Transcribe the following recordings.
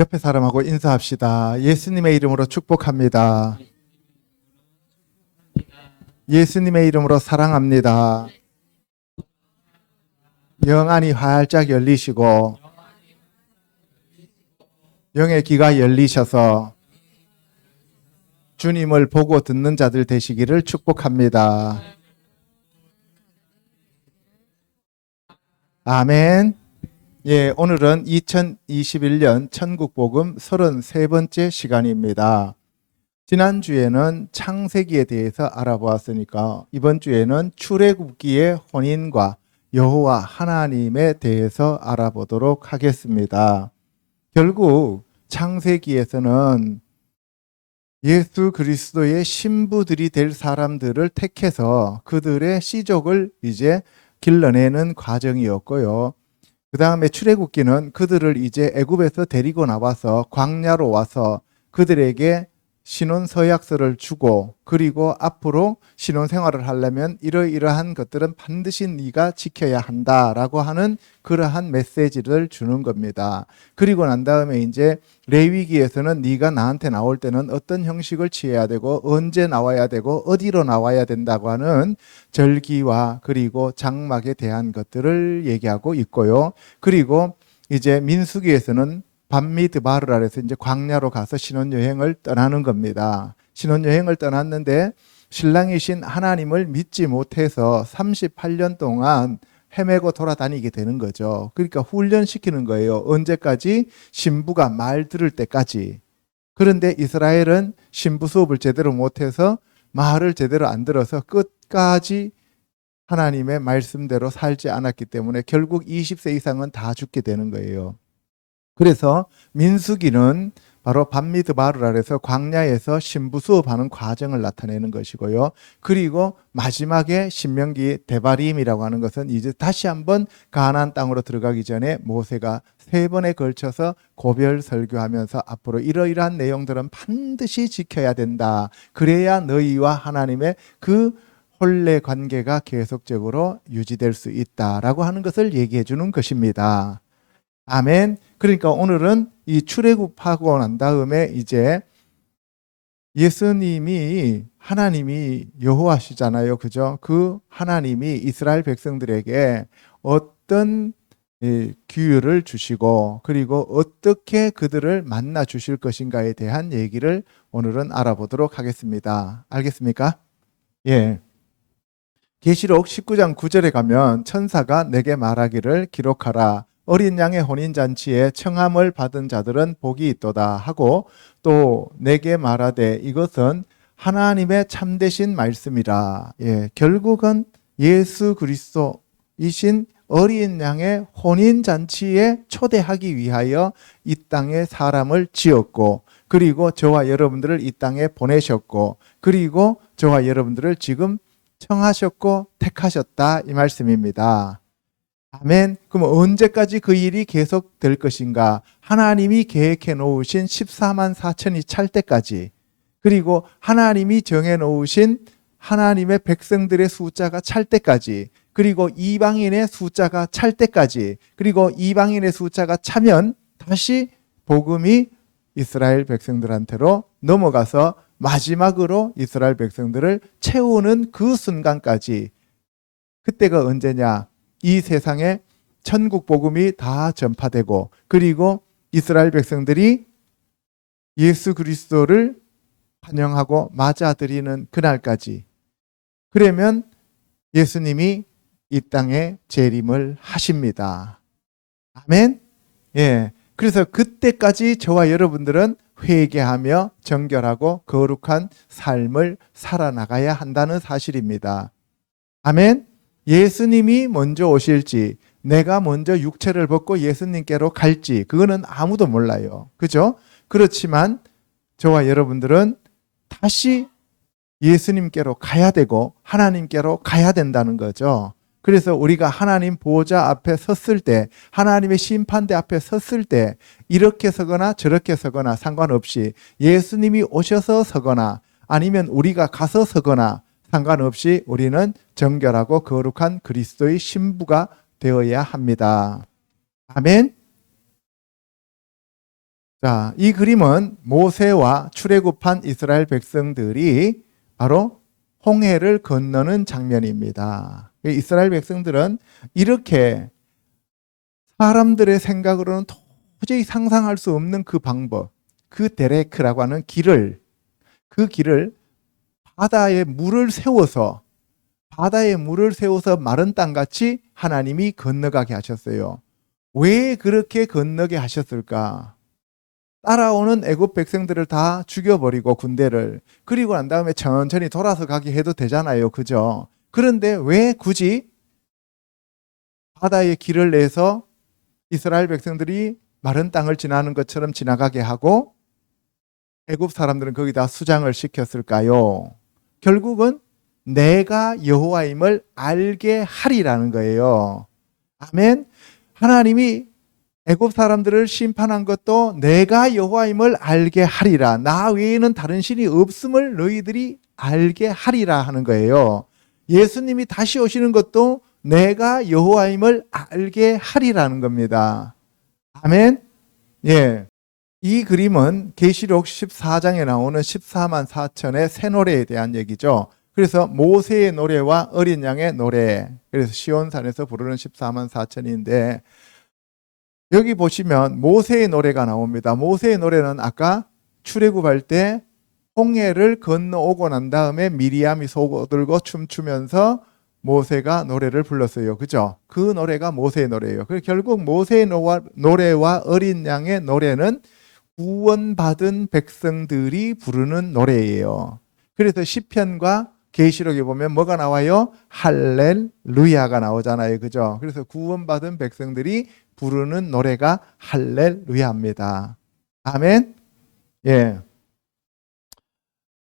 옆에 사람하고 인사합시다. 예수님의 이름으로 축복합니다. 예수님의 이름으로 사랑합니다. 영안이 활짝 열리시고 영의 귀가 열리셔서 주님을 보고 듣는 자들 되시기를 축복합니다. 아멘. 예, 오늘은 2021년 천국복음 33번째 시간입니다. 지난주에는 창세기에 대해서 알아보았으니까 이번 주에는 출애굽기의 혼인과 여호와 하나님에 대해서 알아보도록 하겠습니다. 결국 창세기에서는 예수 그리스도의 신부들이 될 사람들을 택해서 그들의 씨족을 이제 길러내는 과정이었고요. 그 다음에 출애굽기는 그들을 이제 애굽에서 데리고 나와서 광야로 와서 그들에게 신혼 서약서를 주고 그리고 앞으로 신혼 생활을 하려면 이러이러한 것들은 반드시 네가 지켜야 한다라고 하는 그러한 메시지를 주는 겁니다. 그리고 난 다음에 이제 레위기에서는 네가 나한테 나올 때는 어떤 형식을 취해야 되고 언제 나와야 되고 어디로 나와야 된다고 하는 절기와 그리고 장막에 대한 것들을 얘기하고 있고요. 그리고 이제 민수기에서는 밤미드바르라에서 이제 광야로 가서 신혼여행을 떠나는 겁니다. 신혼여행을 떠났는데 신랑이신 하나님을 믿지 못해서 38년 동안 헤매고 돌아다니게 되는 거죠. 그러니까 훈련시키는 거예요. 언제까지? 신부가 말 들을 때까지. 그런데 이스라엘은 신부 수업을 제대로 못해서 말을 제대로 안 들어서 끝까지 하나님의 말씀대로 살지 않았기 때문에 결국 20세 이상은 다 죽게 되는 거예요. 그래서 민수기는 바로 밤미드바르라에서 광야에서 신부 수업하는 과정을 나타내는 것이고요. 그리고 마지막에 신명기 데바림이라고 하는 것은 이제 다시 한번 가나안 땅으로 들어가기 전에 모세가 3번에 걸쳐서 고별 설교하면서 앞으로 이러이러한 내용들은 반드시 지켜야 된다. 그래야 너희와 하나님의 그 혼례 관계가 계속적으로 유지될 수 있다라고 하는 것을 얘기해 주는 것입니다. 아멘. 그러니까 오늘은 이 출애굽하고 난 다음에 이제 예수님이 하나님이 여호와시잖아요. 그죠? 그 하나님이 이스라엘 백성들에게 어떤 기회를 주시고 그리고 어떻게 그들을 만나 주실 것인가에 대한 얘기를 오늘은 알아보도록 하겠습니다. 알겠습니까? 예. 계시록 19장 9절에 가면 천사가 내게 말하기를 기록하라. 어린 양의 혼인잔치에 청함을 받은 자들은 복이 있도다 하고 또 내게 말하되 이것은 하나님의 참되신 말씀이라. 예, 결국은 예수 그리스도이신 어린 양의 혼인잔치에 초대하기 위하여 이 땅에 사람을 지었고 그리고 저와 여러분들을 이 땅에 보내셨고 그리고 저와 여러분들을 지금 청하셨고 택하셨다 이 말씀입니다. 아멘. 그럼 언제까지 그 일이 계속될 것인가? 하나님이 계획해 놓으신 14만 4천이 찰 때까지 그리고 하나님이 정해 놓으신 하나님의 백성들의 숫자가 찰 때까지 그리고 이방인의 숫자가 찰 때까지 그리고 이방인의 숫자가 차면 다시 복음이 이스라엘 백성들한테로 넘어가서 마지막으로 이스라엘 백성들을 채우는 그 순간까지 그때가 언제냐? 이 세상에 천국 복음이 다 전파되고 그리고 이스라엘 백성들이 예수 그리스도를 환영하고 맞아들이는 그날까지 그러면 예수님이 이 땅에 재림을 하십니다. 아멘. 예. 그래서 그때까지 저와 여러분들은 회개하며 정결하고 거룩한 삶을 살아나가야 한다는 사실입니다. 아멘. 예수님이 먼저 오실지 내가 먼저 육체를 벗고 예수님께로 갈지 그거는 아무도 몰라요. 그죠? 그렇지만 저와 여러분들은 다시 예수님께로 가야 되고 하나님께로 가야 된다는 거죠. 그래서 우리가 하나님 보호자 앞에 섰을 때 하나님의 심판대 앞에 섰을 때 이렇게 서거나 저렇게 서거나 상관없이 예수님이 오셔서 서거나 아니면 우리가 가서 서거나 상관없이 우리는 정결하고 거룩한 그리스도의 신부가 되어야 합니다. 아멘. 자, 이 그림은 모세와 출애굽한 이스라엘 백성들이 바로 홍해를 건너는 장면입니다. 이스라엘 백성들은 이렇게 사람들의 생각으로는 도저히 상상할 수 없는 그 방법, 그 데레크라고 하는 그 길을 바다에 물을 세워서 마른 땅같이 하나님이 건너가게 하셨어요. 왜 그렇게 건너게 하셨을까? 따라오는 애굽 백성들을 다 죽여버리고 군대를, 그리고 난 다음에 천천히 돌아서 가게 해도 되잖아요. 그죠? 그런데 왜 굳이 바다에 길을 내서 이스라엘 백성들이 마른 땅을 지나는 것처럼 지나가게 하고 애굽 사람들은 거기다 수장을 시켰을까요? 결국은 내가 여호와임을 알게 하리라는 거예요. 아멘. 하나님이 애굽 사람들을 심판한 것도 내가 여호와임을 알게 하리라. 나 외에는 다른 신이 없음을 너희들이 알게 하리라 하는 거예요. 예수님이 다시 오시는 것도 내가 여호와임을 알게 하리라는 겁니다. 아멘. 예. 이 그림은 계시록 14장에 나오는 14만 4천의 새 노래에 대한 얘기죠. 그래서 모세의 노래와 어린 양의 노래, 그래서 시온산에서 부르는 14만 4천인데 여기 보시면 모세의 노래가 나옵니다. 모세의 노래는 아까 출애굽할 때 홍해를 건너오고 난 다음에 미리암이 소들고 춤추면서 모세가 노래를 불렀어요. 그죠? 그 노래가 모세의 노래예요. 그래서 결국 모세의 노래와 어린 양의 노래는 구원받은 백성들이 부르는 노래예요. 그래서 시편과 계시록에 보면 뭐가 나와요? 할렐루야가 나오잖아요. 그죠? 그래서 구원받은 백성들이 부르는 노래가 할렐루야입니다. 아멘. 예.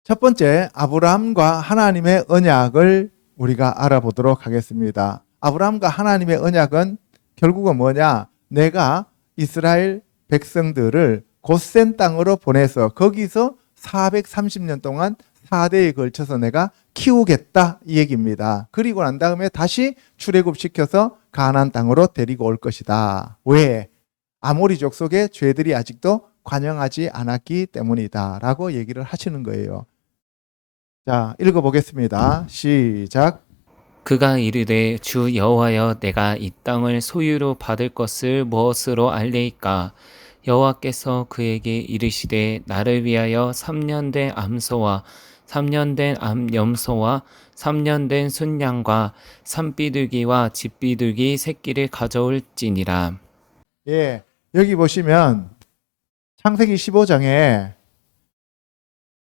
첫 번째, 아브라함과 하나님의 언약을 우리가 알아보도록 하겠습니다. 아브라함과 하나님의 언약은 결국은 뭐냐? 내가 이스라엘 백성들을 곧센 땅으로 보내서 거기서 430년 동안 4대에 걸쳐서 내가 키우겠다 이 얘기입니다. 그리고 난 다음에 다시 출애굽시켜서 가나안 땅으로 데리고 올 것이다. 왜? 아모리족 속의 죄들이 아직도 관영하지 않았기 때문이다 라고 얘기를 하시는 거예요. 자, 읽어보겠습니다. 시작. 그가 이르되 주 여호와여 내가 이 땅을 소유로 받을 것을 무엇으로 알리이까? 여호와께서 그에게 이르시되 나를 위하여 3년 된 암소와 3년 된 암염소와 3년 된 순양과 산비둘기와 집비둘기 새끼를 가져올지니라. 예, 여기 보시면 창세기 15장에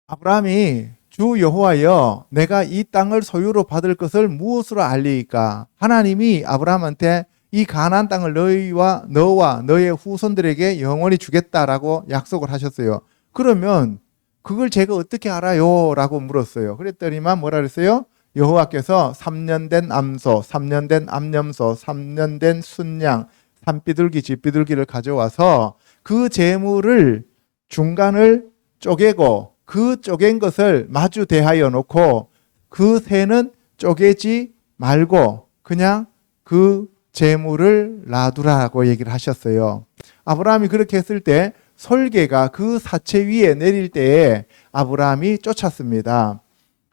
아브라함이 주 여호와여 내가 이 땅을 소유로 받을 것을 무엇으로 알리이까? 하나님이 아브라함한테 이 가나안 땅을 너와 너의 후손들에게 영원히 주겠다라고 약속을 하셨어요. 그러면 그걸 제가 어떻게 알아요? 라고 물었어요. 그랬더니만 뭐라 그랬어요? 여호와께서 3년 된 암소, 3년 된 암염소, 3년 된 순양, 산비둘기, 집비둘기를 가져와서 그 재물을 중간을 쪼개고 그 쪼갠 것을 마주 대하여 놓고 그 새는 쪼개지 말고 그냥 그 재물을 놔두라고 얘기를 하셨어요. 아브라함이 그렇게 했을 때 솔개가 그 사체 위에 내릴 때에 아브라함이 쫓았습니다.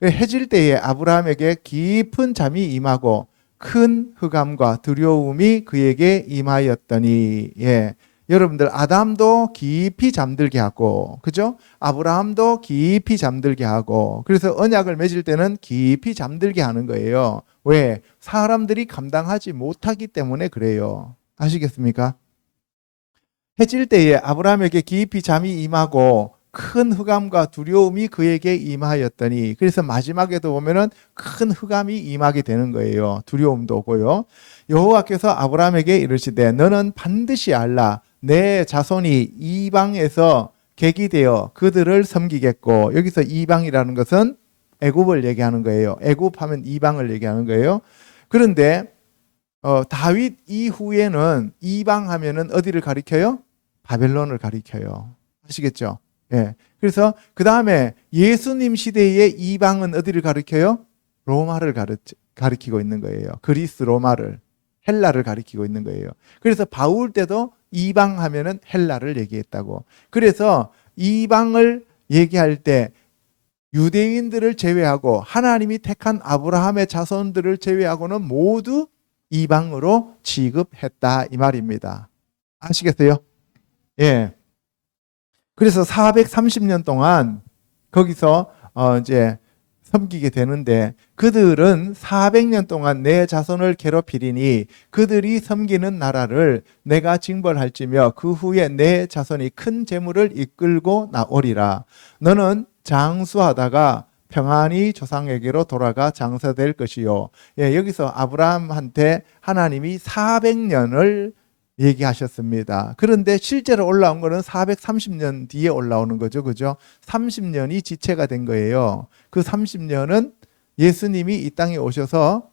해질 때에 아브라함에게 깊은 잠이 임하고 큰 흑암과 두려움이 그에게 임하였더니 예. 여러분들 아담도 깊이 잠들게 하고 그죠? 아브라함도 깊이 잠들게 하고 그래서 언약을 맺을 때는 깊이 잠들게 하는 거예요. 왜? 사람들이 감당하지 못하기 때문에 그래요. 아시겠습니까? 해질 때에 아브라함에게 깊이 잠이 임하고 큰 흑암과 두려움이 그에게 임하였더니 그래서 마지막에도 보면은 큰 흑암이 임하게 되는 거예요. 두려움도 오고요. 여호와께서 아브라함에게 이르시되 너는 반드시 알라 내 자손이 이방에서 객이 되어 그들을 섬기겠고 여기서 이방이라는 것은 애굽을 얘기하는 거예요. 애굽하면 이방을 얘기하는 거예요. 그런데 다윗 이후에는 이방하면은 어디를 가리켜요? 바벨론을 가리켜요. 아시겠죠? 예. 그래서 그 다음에 예수님 시대의 이방은 어디를 가리켜요? 로마를 가리키고 있는 거예요. 그리스 로마를 헬라를 가리키고 있는 거예요. 그래서 바울 때도 이방 하면은 헬라를 얘기했다고. 그래서 이방을 얘기할 때 유대인들을 제외하고 하나님이 택한 아브라함의 자손들을 제외하고는 모두 이방으로 취급했다 이 말입니다. 아시겠어요? 예. 그래서 430년 동안 거기서 이제 섬기게 되는데 그들은 400년 동안 내 자손을 괴롭히리니 그들이 섬기는 나라를 내가 징벌할지며 그 후에 내 자손이 큰 재물을 이끌고 나오리라. 너는 장수하다가 평안히 조상에게로 돌아가 장사될 것이요. 예, 여기서 아브라함한테 하나님이 400년을 얘기하셨습니다. 그런데 실제로 올라온 거는 430년 뒤에 올라오는 거죠. 그죠? 30년이 지체가 된 거예요. 그 30년은 예수님이 이 땅에 오셔서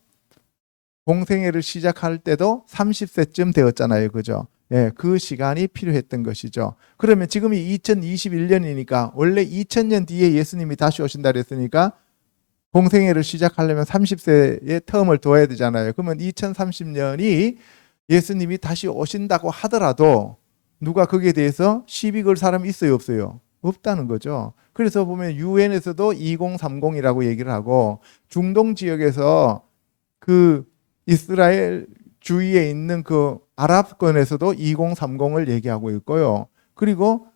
공생애를 시작할 때도 30세쯤 되었잖아요. 그죠? 예, 그 시간이 필요했던 것이죠. 그러면 지금이 2021년이니까 원래 2000년 뒤에 예수님이 다시 오신다 그랬으니까 공생애를 시작하려면 30세의 텀을 둬야 되잖아요. 그러면 2030년이 예수님이 다시 오신다고 하더라도 누가 거기에 대해서 시비 걸 사람이 있어요, 없어요? 없다는 거죠. 그래서 보면 유엔에서도 2030이라고 얘기를 하고 중동 지역에서 그 이스라엘 주위에 있는 그 아랍권에서도 2030을 얘기하고 있고요. 그리고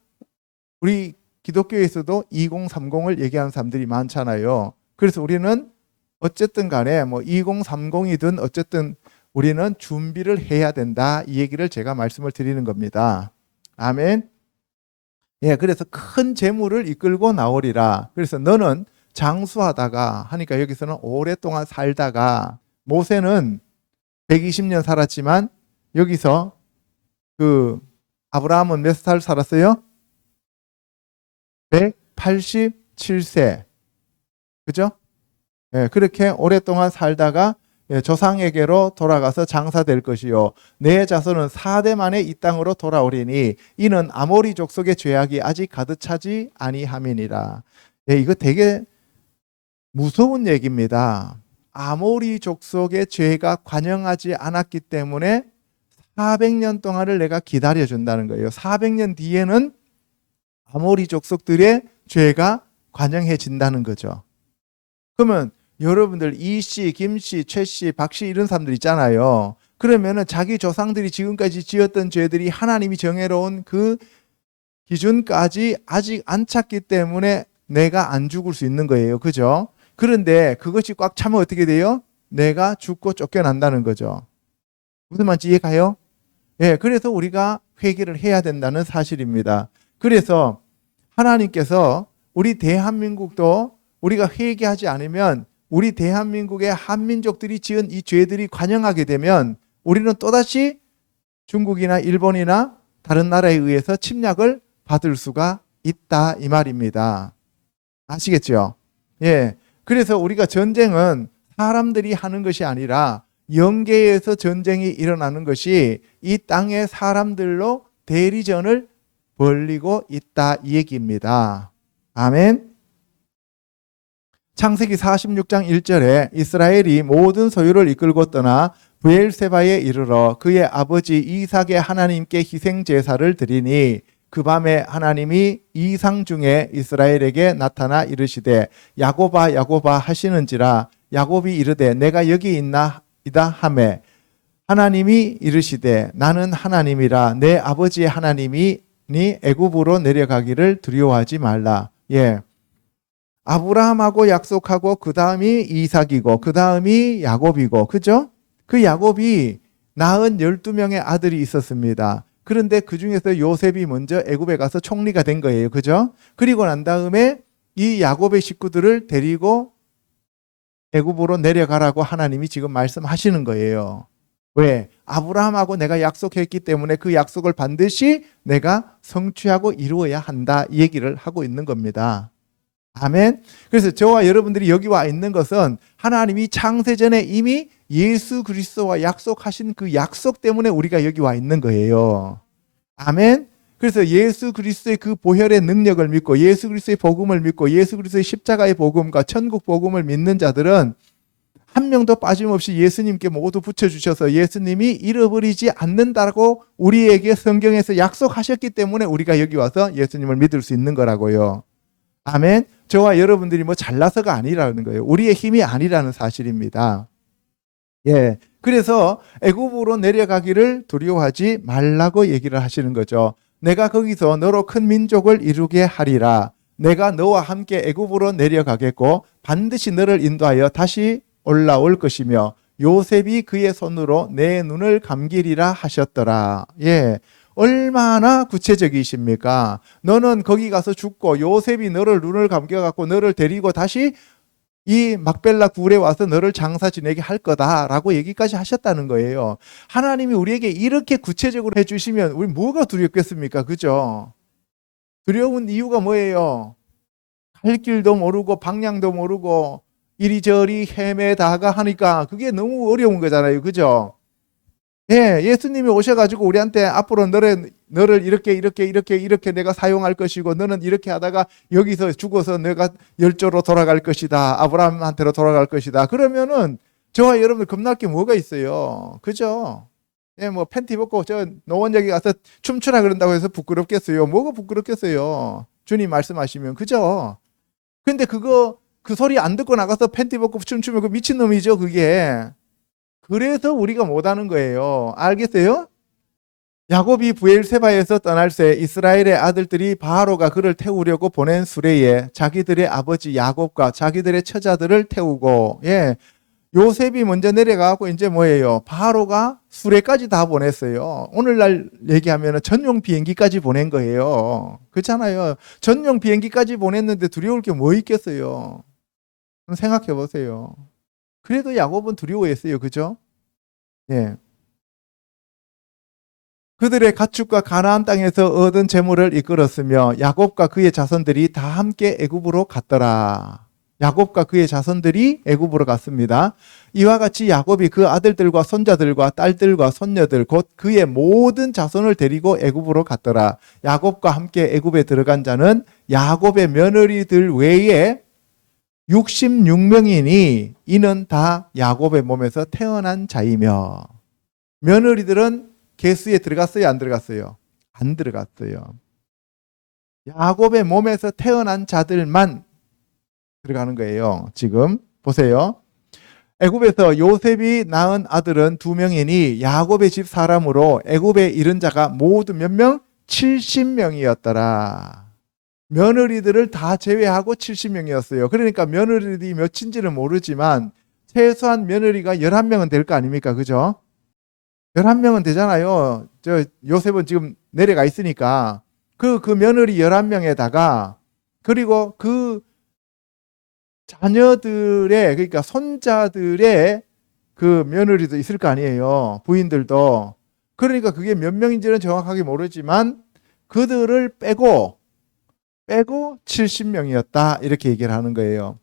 우리 기독교에서도 2030을 얘기하는 사람들이 많잖아요. 그래서 우리는 어쨌든 간에 뭐 2030이든 어쨌든 우리는 준비를 해야 된다. 이 얘기를 제가 말씀을 드리는 겁니다. 아멘. 예, 그래서 큰 재물을 이끌고 나오리라. 그래서 너는 장수하다가 하니까 여기서는 오랫동안 살다가 모세는 120년 살았지만 여기서 그 아브라함은 몇 살 살았어요? 187세. 그죠? 예, 그렇게 오랫동안 살다가 조상에게로 돌아가서 장사될 것이요 내 자손은 4대 만에 이 땅으로 돌아오리니 이는 아모리 족속의 죄악이 아직 가득 차지 아니함이니라. 예, 이거 되게 무서운 얘기입니다. 아모리 족속의 죄가 관영하지 않았기 때문에 400년 동안을 내가 기다려준다는 거예요. 400년 뒤에는 아모리 족속들의 죄가 관영해진다는 거죠. 그러면 여러분들 이씨, 김씨, 최씨, 박씨 이런 사람들 있잖아요. 그러면은 자기 조상들이 지금까지 지었던 죄들이 하나님이 정해놓은 그 기준까지 아직 안 찼기 때문에 내가 안 죽을 수 있는 거예요. 그죠? 그런데 그것이 꽉 차면 어떻게 돼요? 내가 죽고 쫓겨난다는 거죠. 무슨 말인지 이해가요? 예, 그래서 우리가 회개를 해야 된다는 사실입니다. 그래서 하나님께서 우리 대한민국도 우리가 회개하지 않으면 우리 대한민국의 한민족들이 지은 이 죄들이 관영하게 되면 우리는 또다시 중국이나 일본이나 다른 나라에 의해서 침략을 받을 수가 있다 이 말입니다. 아시겠죠? 예. 그래서 우리가 전쟁은 사람들이 하는 것이 아니라 영계에서 전쟁이 일어나는 것이 이 땅의 사람들로 대리전을 벌이고 있다 이 얘기입니다. 아멘. 창세기 46장 1절에 이스라엘이 모든 소유를 이끌고 떠나 브엘세바에 이르러 그의 아버지 이삭의 하나님께 희생 제사를 드리니 그 밤에 하나님이 이상 중에 이스라엘에게 나타나 이르시되 야곱아 야곱아 하시는지라 야곱이 이르되 내가 여기 있나이다 하매 하나님이 이르시되 나는 하나님이라 내 아버지의 하나님이니 애굽으로 내려가기를 두려워하지 말라. 예. 아브라함하고 약속하고 그 다음이 이삭이고 그 다음이 야곱이고 그죠? 그 야곱이 낳은 12명의 아들이 있었습니다. 그런데 그 중에서 요셉이 먼저 애굽에 가서 총리가 된 거예요. 그죠? 그리고 난 다음에 이 야곱의 식구들을 데리고 애굽으로 내려가라고 하나님이 지금 말씀하시는 거예요. 왜? 아브라함하고 내가 약속했기 때문에 그 약속을 반드시 내가 성취하고 이루어야 한다 이 얘기를 하고 있는 겁니다. 아멘. 그래서 저와 여러분들이 여기 와 있는 것은 하나님이 창세전에 이미 예수 그리스도와 약속하신 그 약속 때문에 우리가 여기 와 있는 거예요. 아멘. 그래서 예수 그리스도의 그 보혈의 능력을 믿고 예수 그리스도의 복음을 믿고 예수 그리스도의 십자가의 복음과 천국 복음을 믿는 자들은 한 명도 빠짐없이 예수님께 모두 붙여주셔서 예수님이 잃어버리지 않는다고 우리에게 성경에서 약속하셨기 때문에 우리가 여기 와서 예수님을 믿을 수 있는 거라고요. 아멘. 저와 여러분들이 뭐 잘나서가 아니라는 거예요. 우리의 힘이 아니라는 사실입니다. 예. 그래서 애굽으로 내려가기를 두려워하지 말라고 얘기를 하시는 거죠. 내가 거기서 너로 큰 민족을 이루게 하리라. 내가 너와 함께 애굽으로 내려가겠고 반드시 너를 인도하여 다시 올라올 것이며 요셉이 그의 손으로 내 눈을 감기리라 하셨더라. 예. 얼마나 구체적이십니까? 너는 거기 가서 죽고 요셉이 너를 눈을 감겨갖고 너를 데리고 다시 이 막벨라 굴에 와서 너를 장사 지내게 할 거다라고 얘기까지 하셨다는 거예요. 하나님이 우리에게 이렇게 구체적으로 해주시면 우리 뭐가 두렵겠습니까? 그죠? 두려운 이유가 뭐예요? 갈 길도 모르고 방향도 모르고 이리저리 헤매다가 하니까 그게 너무 어려운 거잖아요. 그죠? 예, 예수님이 오셔가지고 우리한테 앞으로 너를 이렇게 내가 사용할 것이고 너는 이렇게 하다가 여기서 죽어서 내가 열조로 돌아갈 것이다. 아브라함한테로 돌아갈 것이다. 그러면은 저와 여러분들 겁날 게 뭐가 있어요. 그죠? 예, 뭐 팬티 벗고 저 노원역에 가서 춤추라 그런다고 해서 부끄럽겠어요. 뭐가 부끄럽겠어요. 주님 말씀하시면. 그죠? 근데 그 소리 안 듣고 나가서 팬티 벗고 춤추면 그 미친놈이죠, 그게. 그래서 우리가 못하는 거예요. 알겠어요? 야곱이 브엘세바에서 떠날 새 이스라엘의 아들들이 바로가 그를 태우려고 보낸 수레에 자기들의 아버지 야곱과 자기들의 처자들을 태우고, 예, 요셉이 먼저 내려가고 이제 뭐예요? 바로가 수레까지 다 보냈어요. 오늘날 얘기하면 전용 비행기까지 보낸 거예요. 그렇잖아요. 전용 비행기까지 보냈는데 두려울 게 뭐 있겠어요? 생각해 보세요. 그래도 야곱은 두려워했어요. 그죠? 예. 그들의 가축과 가나안 땅에서 얻은 재물을 이끌었으며 야곱과 그의 자손들이 다 함께 애굽으로 갔더라. 야곱과 그의 자손들이 애굽으로 갔습니다. 이와 같이 야곱이 그 아들들과 손자들과 딸들과 손녀들 곧 그의 모든 자손을 데리고 애굽으로 갔더라. 야곱과 함께 애굽에 들어간 자는 야곱의 며느리들 외에 66명이니 이는 다 야곱의 몸에서 태어난 자이며. 며느리들은 계수에 들어갔어요? 안 들어갔어요? 안 들어갔어요. 야곱의 몸에서 태어난 자들만 들어가는 거예요. 지금 보세요. 애굽에서 요셉이 낳은 아들은 2명이니 야곱의 집 사람으로 애굽에 이른 자가 모두 몇 명? 70명이었더라. 며느리들을 다 제외하고 70명이었어요. 그러니까 며느리들이 몇인지는 모르지만 최소한 며느리가 11명은 될 거 아닙니까? 그죠? 11명은 되잖아요. 저 요셉은 지금 내려가 있으니까 그 며느리 11명에다가 그리고 그 자녀들의 그러니까 손자들의 그 며느리도 있을 거 아니에요. 부인들도. 그러니까 그게 몇 명인지는 정확하게 모르지만 그들을 빼고 70명이었다 이렇게 얘기를 하는 거예요.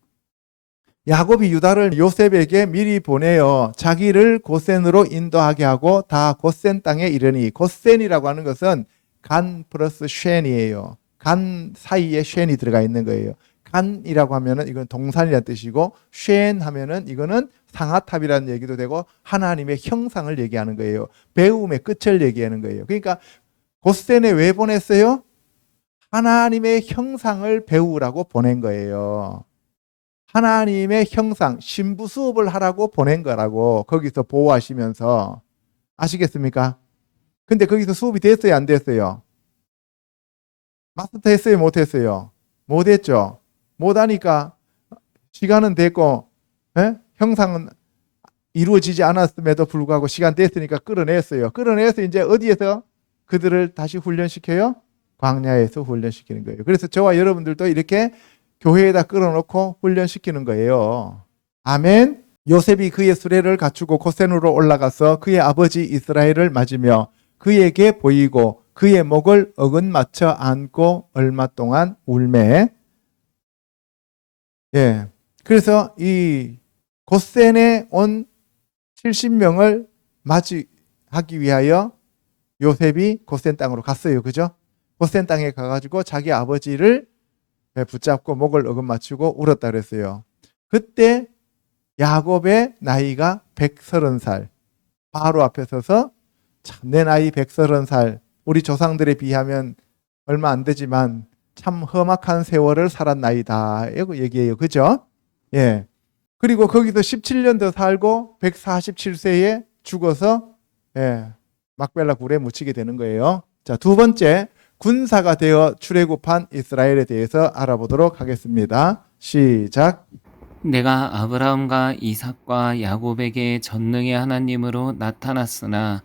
야곱이 유다를 요셉에게 미리 보내어 자기를 고센으로 인도하게 하고 다 고센 땅에 이르니, 고센이라고 하는 것은 간 플러스 쉔이에요. 간 사이에 쉔이 들어가 있는 거예요. 간이라고 하면은 이건 동산이라는 뜻이고 쉔 하면은 이거는 상아탑이라는 얘기도 되고 하나님의 형상을 얘기하는 거예요. 배움의 끝을 얘기하는 거예요. 그러니까 고센에 왜 보냈어요? 하나님의 형상을 배우라고 보낸 거예요. 하나님의 형상, 신부 수업을 하라고 보낸 거라고 거기서 보호하시면서. 아시겠습니까? 근데 거기서 수업이 됐어요? 안 됐어요? 마스터 했어요? 못 했어요? 못 했죠? 못 하니까 시간은 됐고 형상은 이루어지지 않았음에도 불구하고 시간 됐으니까 끌어냈어요. 끌어내서 이제 어디에서 그들을 다시 훈련시켜요? 광야에서 훈련시키는 거예요. 그래서 저와 여러분들도 이렇게 교회에다 끌어놓고 훈련시키는 거예요. 아멘. 요셉이 그의 수레를 갖추고 고센으로 올라가서 그의 아버지 이스라엘을 맞으며 그에게 보이고 그의 목을 어긋맞춰 안고 얼마 동안 울매. 예. 그래서 이 고센에 온 70명을 맞이하기 위하여 요셉이 고센 땅으로 갔어요. 그죠? 고센 땅에 가가지고 자기 아버지를 붙잡고 목을 어긋맞추고 울었다 그랬어요. 그때 야곱의 나이가 130살. 바로 앞에 서서 참 내 나이 130살. 우리 조상들에 비하면 얼마 안 되지만 참 험악한 세월을 살았나이다. 이거 얘기해요. 그죠? 예. 그리고 거기서 17년 더 살고 147세에 죽어서 예, 막벨라 굴에 묻히게 되는 거예요. 자, 두 번째, 군사가 되어 출애굽한 이스라엘에 대해서 알아보도록 하겠습니다. 시작. 내가 아브라함과 이삭과 야곱에게 전능의 하나님으로 나타났으나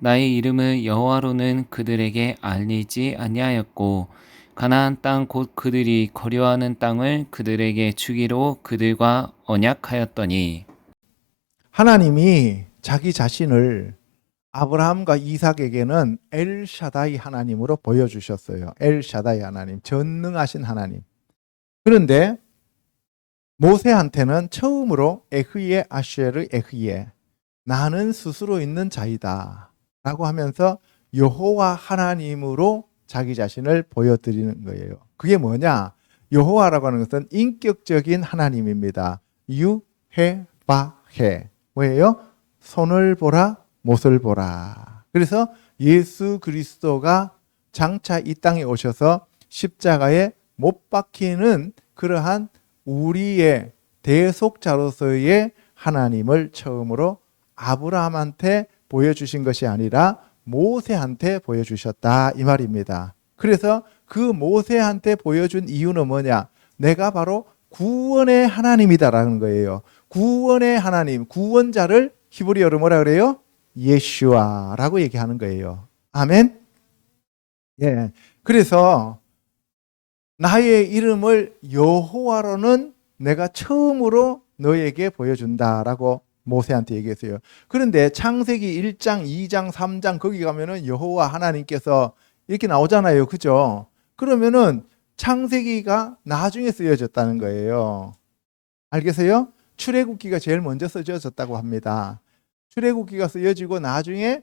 나의 이름을 여호와로는 그들에게 알리지 아니하였고 가나안 땅 곧 그들이 거류하는 땅을 그들에게 주기로 그들과 언약하였더니 하나님이 자기 자신을 아브라함과 이삭에게는 엘샤다이 하나님으로 보여주셨어요. 엘샤다이 하나님, 전능하신 하나님. 그런데 모세한테는 처음으로 에흐예 아쉐르 에흐예, 나는 스스로 있는 자이다 라고 하면서 여호와 하나님으로 자기 자신을 보여드리는 거예요. 그게 뭐냐? 여호와라고 하는 것은 인격적인 하나님입니다. 유해바해, 뭐예요? 손을 보라 못을 보라. 그래서 예수 그리스도가 장차 이 땅에 오셔서 십자가에 못 박히는 그러한 우리의 대속자로서의 하나님을 처음으로 아브라함한테 보여주신 것이 아니라 모세한테 보여주셨다 이 말입니다. 그래서 그 모세한테 보여준 이유는 뭐냐? 내가 바로 구원의 하나님이다라는 거예요. 구원의 하나님, 구원자를 히브리어로 뭐라 그래요? 예슈아라고 얘기하는 거예요. 아멘. 예. 그래서 나의 이름을 여호와로는 내가 처음으로 너에게 보여준다라고 모세한테 얘기했어요. 그런데 창세기 1장, 2장, 3장 거기 가면은 여호와 하나님께서 이렇게 나오잖아요. 그죠? 그러면은 창세기가 나중에 쓰여졌다는 거예요. 알겠어요? 출애굽기가 제일 먼저 쓰여졌다고 합니다. 출애굽기가 쓰여지고 나중에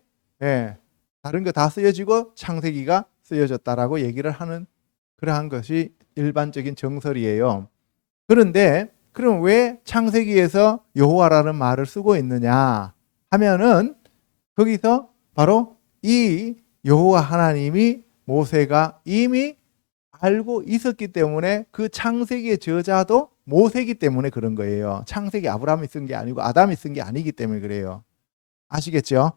다른 거 다 쓰여지고 창세기가 쓰여졌다라고 얘기를 하는 그러한 것이 일반적인 정설이에요. 그런데 그럼 왜 창세기에서 여호와라는 말을 쓰고 있느냐 하면은 거기서 바로 이 여호와 하나님이 모세가 이미 알고 있었기 때문에 그 창세기의 저자도 모세이기 때문에 그런 거예요. 창세기 아브라함이 쓴 게 아니고 아담이 쓴 게 아니기 때문에 그래요. 아시겠죠?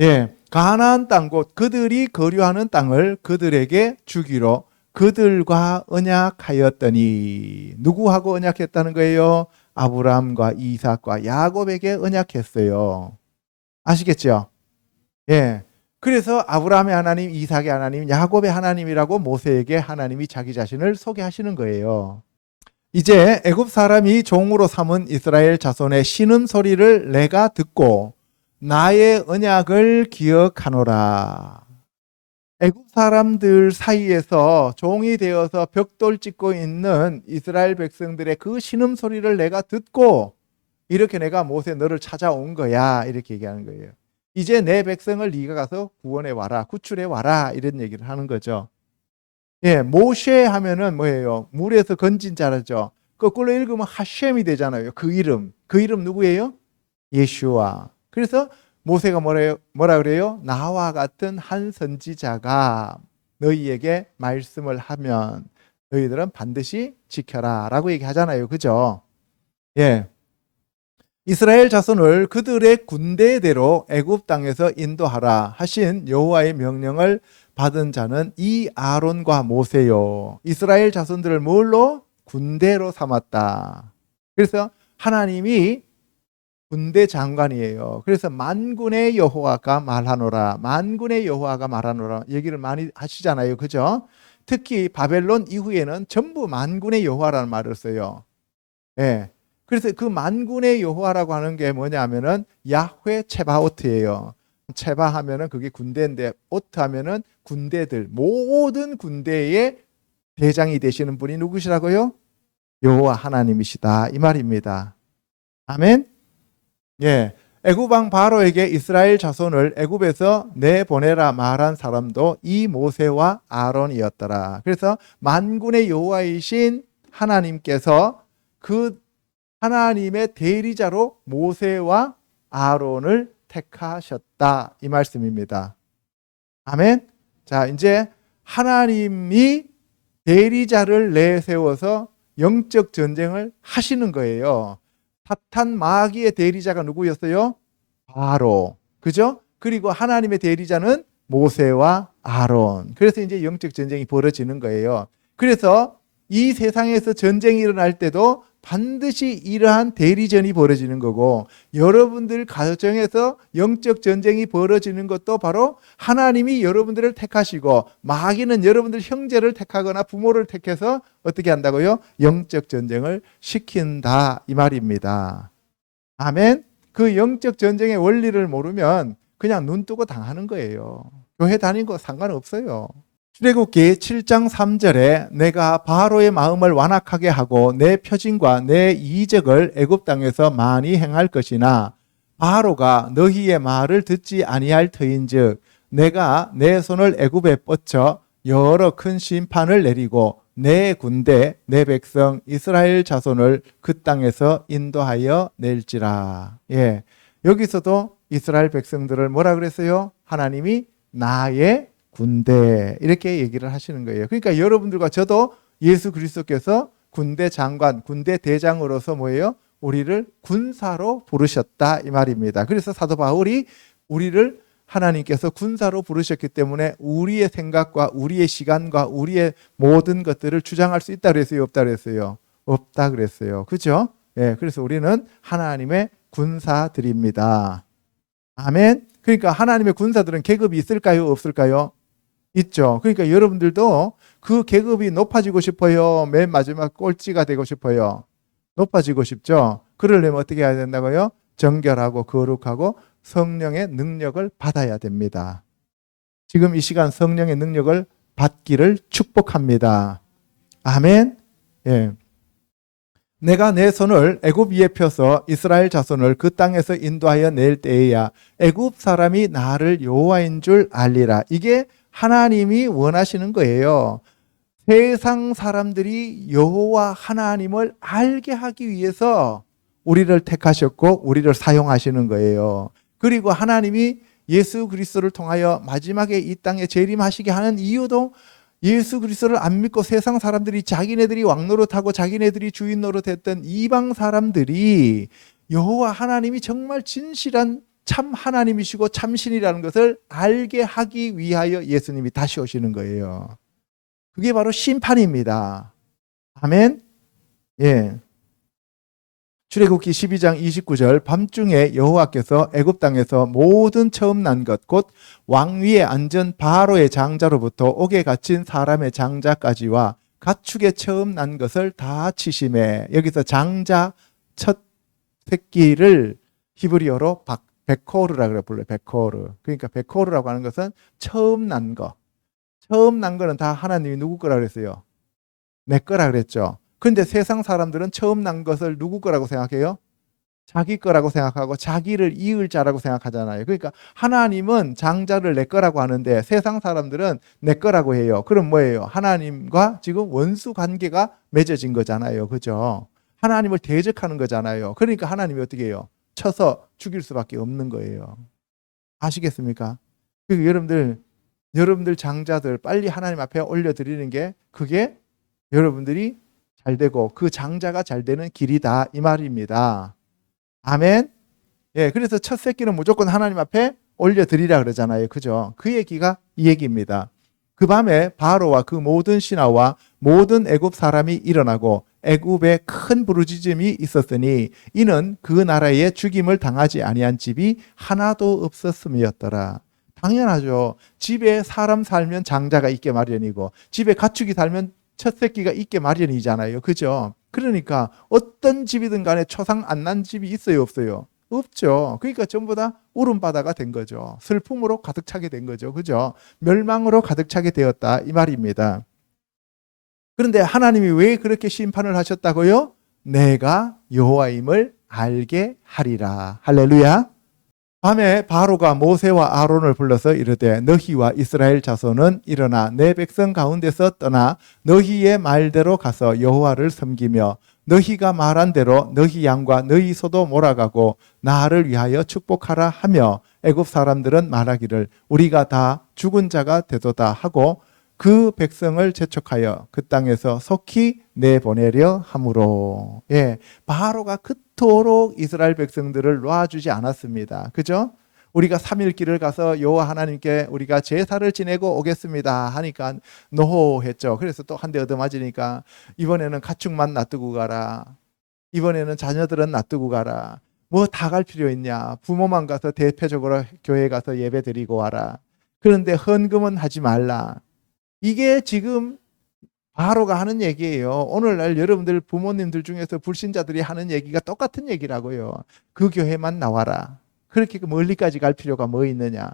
예, 가나안 땅 곧 그들이 거류하는 땅을 그들에게 주기로 그들과 언약하였더니 누구하고 언약했다는 거예요? 아브라함과 이삭과 야곱에게 언약했어요. 아시겠죠? 예. 그래서 아브라함의 하나님, 이삭의 하나님, 야곱의 하나님이라고 모세에게 하나님이 자기 자신을 소개하시는 거예요. 이제 애굽 사람이 종으로 삼은 이스라엘 자손의 신음 소리를 내가 듣고 나의 언약을 기억하노라. 애굽 사람들 사이에서 종이 되어서 벽돌 찍고 있는 이스라엘 백성들의 그 신음 소리를 내가 듣고 이렇게 내가 모세 너를 찾아온 거야 이렇게 얘기하는 거예요. 이제 내 백성을 네가 가서 구원해 와라, 구출해 와라 이런 얘기를 하는 거죠. 예, 모셰 하면은 뭐예요? 물에서 건진 자죠. 거꾸로 읽으면 하셴이 되잖아요. 그 이름 누구예요? 예슈아. 그래서 모세가 뭐라 그래요? 나와 같은 한 선지자가 너희에게 말씀을 하면 너희들은 반드시 지켜라 라고 얘기하잖아요. 그죠? 예. 이스라엘 자손을 그들의 군대대로 애굽 땅에서 인도하라 하신 여호와의 명령을 받은 자는 이 아론과 모세요. 이스라엘 자손들을 뭘로? 군대로 삼았다. 그래서 하나님이 군대 장관이에요. 그래서 만군의 여호와가 말하노라. 만군의 여호와가 말하노라. 얘기를 많이 하시잖아요. 그죠? 특히 바벨론 이후에는 전부 만군의 여호와라는 말을 써요. 예. 그래서 그 만군의 여호와라고 하는 게 뭐냐면은 야훼 체바오트예요. 체바 하면은 그게 군대인데 오트 하면은 군대들 모든 군대의 대장이 되시는 분이 누구시라고요? 여호와 하나님이시다 이 말입니다. 아멘. 예. 애굽 왕 바로에게 이스라엘 자손을 애굽에서 내보내라 말한 사람도 이 모세와 아론이었더라. 그래서 만군의 여호와이신 하나님께서 그 하나님의 대리자로 모세와 아론을 택하셨다 이 말씀입니다. 아멘. 자, 이제 하나님이 대리자를 내세워서 영적 전쟁을 하시는 거예요. 사탄 마귀의 대리자가 누구였어요? 바로. 그죠? 그리고 하나님의 대리자는 모세와 아론. 그래서 이제 영적 전쟁이 벌어지는 거예요. 그래서 이 세상에서 전쟁이 일어날 때도 반드시 이러한 대리전이 벌어지는 거고, 여러분들 가정에서 영적 전쟁이 벌어지는 것도 바로 하나님이 여러분들을 택하시고 마귀는 여러분들 형제를 택하거나 부모를 택해서 어떻게 한다고요? 영적 전쟁을 시킨다 이 말입니다. 아멘. 그 영적 전쟁의 원리를 모르면 그냥 눈 뜨고 당하는 거예요. 교회 다니는 거 상관없어요. 출애굽기 7장 3절에 내가 바로의 마음을 완악하게 하고 내 표징과 내 이적을 애굽 땅에서 많이 행할 것이나 바로가 너희의 말을 듣지 아니할 터인즉 내가 내 손을 애굽에 뻗쳐 여러 큰 심판을 내리고 내 군대 내 백성 이스라엘 자손을 그 땅에서 인도하여 낼지라. 예. 여기서도 이스라엘 백성들을 뭐라 그랬어요? 하나님이 나의 군대 이렇게 얘기를 하시는 거예요. 그러니까 여러분들과 저도 예수 그리스도께서 군대 장관, 군대 대장으로서 뭐예요? 우리를 군사로 부르셨다 이 말입니다. 그래서 사도 바울이 우리를 하나님께서 군사로 부르셨기 때문에 우리의 생각과 우리의 시간과 우리의 모든 것들을 주장할 수 있다 그랬어요? 없다 그랬어요? 없다 그랬어요. 그죠? 예, 그래서 우리는 하나님의 군사들입니다. 아멘. 그러니까 하나님의 군사들은 계급이 있을까요? 없을까요? 있죠. 그러니까 여러분들도 그 계급이 높아지고 싶어요? 맨 마지막 꼴찌가 되고 싶어요? 높아지고 싶죠. 그러려면 어떻게 해야 된다고요? 정결하고 거룩하고 성령의 능력을 받아야 됩니다. 지금 이 시간 성령의 능력을 받기를 축복합니다. 아멘. 예. 내가 내 손을 애굽 위에 펴서 이스라엘 자손을 그 땅에서 인도하여 낼 때에야 애굽 사람이 나를 여호와인 줄 알리라. 이게 하나님이 원하시는 거예요. 세상 사람들이 여호와 하나님을 알게 하기 위해서 우리를 택하셨고 우리를 사용하시는 거예요. 그리고 하나님이 예수 그리스도를 통하여 마지막에 이 땅에 재림하시게 하는 이유도 예수 그리스도를 안 믿고 세상 사람들이 자기네들이 왕 노릇하고 자기네들이 주인 노릇했던 이방 사람들이 여호와 하나님이 정말 진실한 참 하나님이시고 참신이라는 것을 알게 하기 위하여 예수님이 다시 오시는 거예요. 그게 바로 심판입니다. 아멘. 예. 출애굽기 12장 29절 밤중에 여호와께서 애굽 땅에서 모든 처음 난 것 곧 왕위에 앉은 바로의 장자로부터 옥에 갇힌 사람의 장자까지와 가축의 처음 난 것을 다 치심해. 여기서 장자 첫 새끼를 히브리어로 베코르라 그래 불러요. 베코르. 그러니까 베코르라고 하는 것은 처음 난 거. 처음 난 거는 다 하나님이 누구 거라 그랬어요? 내 거라 그랬죠. 근데 세상 사람들은 처음 난 것을 누구 거라고 생각해요? 자기 거라고 생각하고 자기를 이을 자라고 생각하잖아요. 그러니까 하나님은 장자를 내 거라고 하는데 세상 사람들은 내 거라고 해요. 그럼 뭐예요? 하나님과 지금 원수 관계가 맺어진 거잖아요. 그죠? 하나님을 대적하는 거잖아요. 그러니까 하나님이 어떻게 해요? 쳐서 죽일 수밖에 없는 거예요. 아시겠습니까? 그리고 여러분들 장자들 빨리 하나님 앞에 올려드리는 게 그게 여러분들이 잘 되고 그 장자가 잘 되는 길이다 이 말입니다. 아멘. 예, 그래서 첫 새끼는 무조건 하나님 앞에 올려드리라 그러잖아요. 그죠? 그 얘기가 이 얘기입니다. 그 밤에 바로와 그 모든 신하와 모든 애굽 사람이 일어나고 애굽에 큰 부르짖음이 있었으니 이는 그 나라에 죽임을 당하지 아니한 집이 하나도 없었음이었더라. 당연하죠. 집에 사람 살면 장자가 있게 마련이고 집에 가축이 살면 첫 새끼가 있게 마련이잖아요. 그죠? 그러니까 어떤 집이든 간에 초상 안 난 집이 있어요, 없어요? 없죠. 그러니까 전부 다 울음바다가 된 거죠. 슬픔으로 가득 차게 된 거죠. 그죠? 멸망으로 가득 차게 되었다 이 말입니다. 그런데 하나님이 왜 그렇게 심판을 하셨다고요? 내가 여호와임을 알게 하리라. 할렐루야. 밤에 바로가 모세와 아론을 불러서 이르되 너희와 이스라엘 자손은 일어나 내 백성 가운데서 떠나 너희의 말대로 가서 여호와를 섬기며 너희가 말한 대로 너희 양과 너희 소도 몰아가고 나를 위하여 축복하라 하며 애굽 사람들은 말하기를 우리가 다 죽은 자가 되도다 하고 그 백성을 재촉하여 그 땅에서 속히 내보내려 함으로. 예, 바로가 그토록 이스라엘 백성들을 놔주지 않았습니다. 그죠? 우리가 3일 길을 가서 여호와 하나님께 우리가 제사를 지내고 오겠습니다 하니까 노호했죠. 그래서 또 한 대 얻어맞으니까 이번에는 가축만 놔두고 가라. 이번에는 자녀들은 놔두고 가라. 뭐 다 갈 필요 있냐? 부모만 가서 대표적으로 교회 가서 예배 드리고 와라. 그런데 헌금은 하지 말라. 이게 지금 바로가 하는 얘기예요. 오늘날 여러분들 부모님들 중에서 불신자들이 하는 얘기가 똑같은 얘기라고요. 그 교회만 나와라. 그렇게 멀리까지 갈 필요가 뭐 있느냐?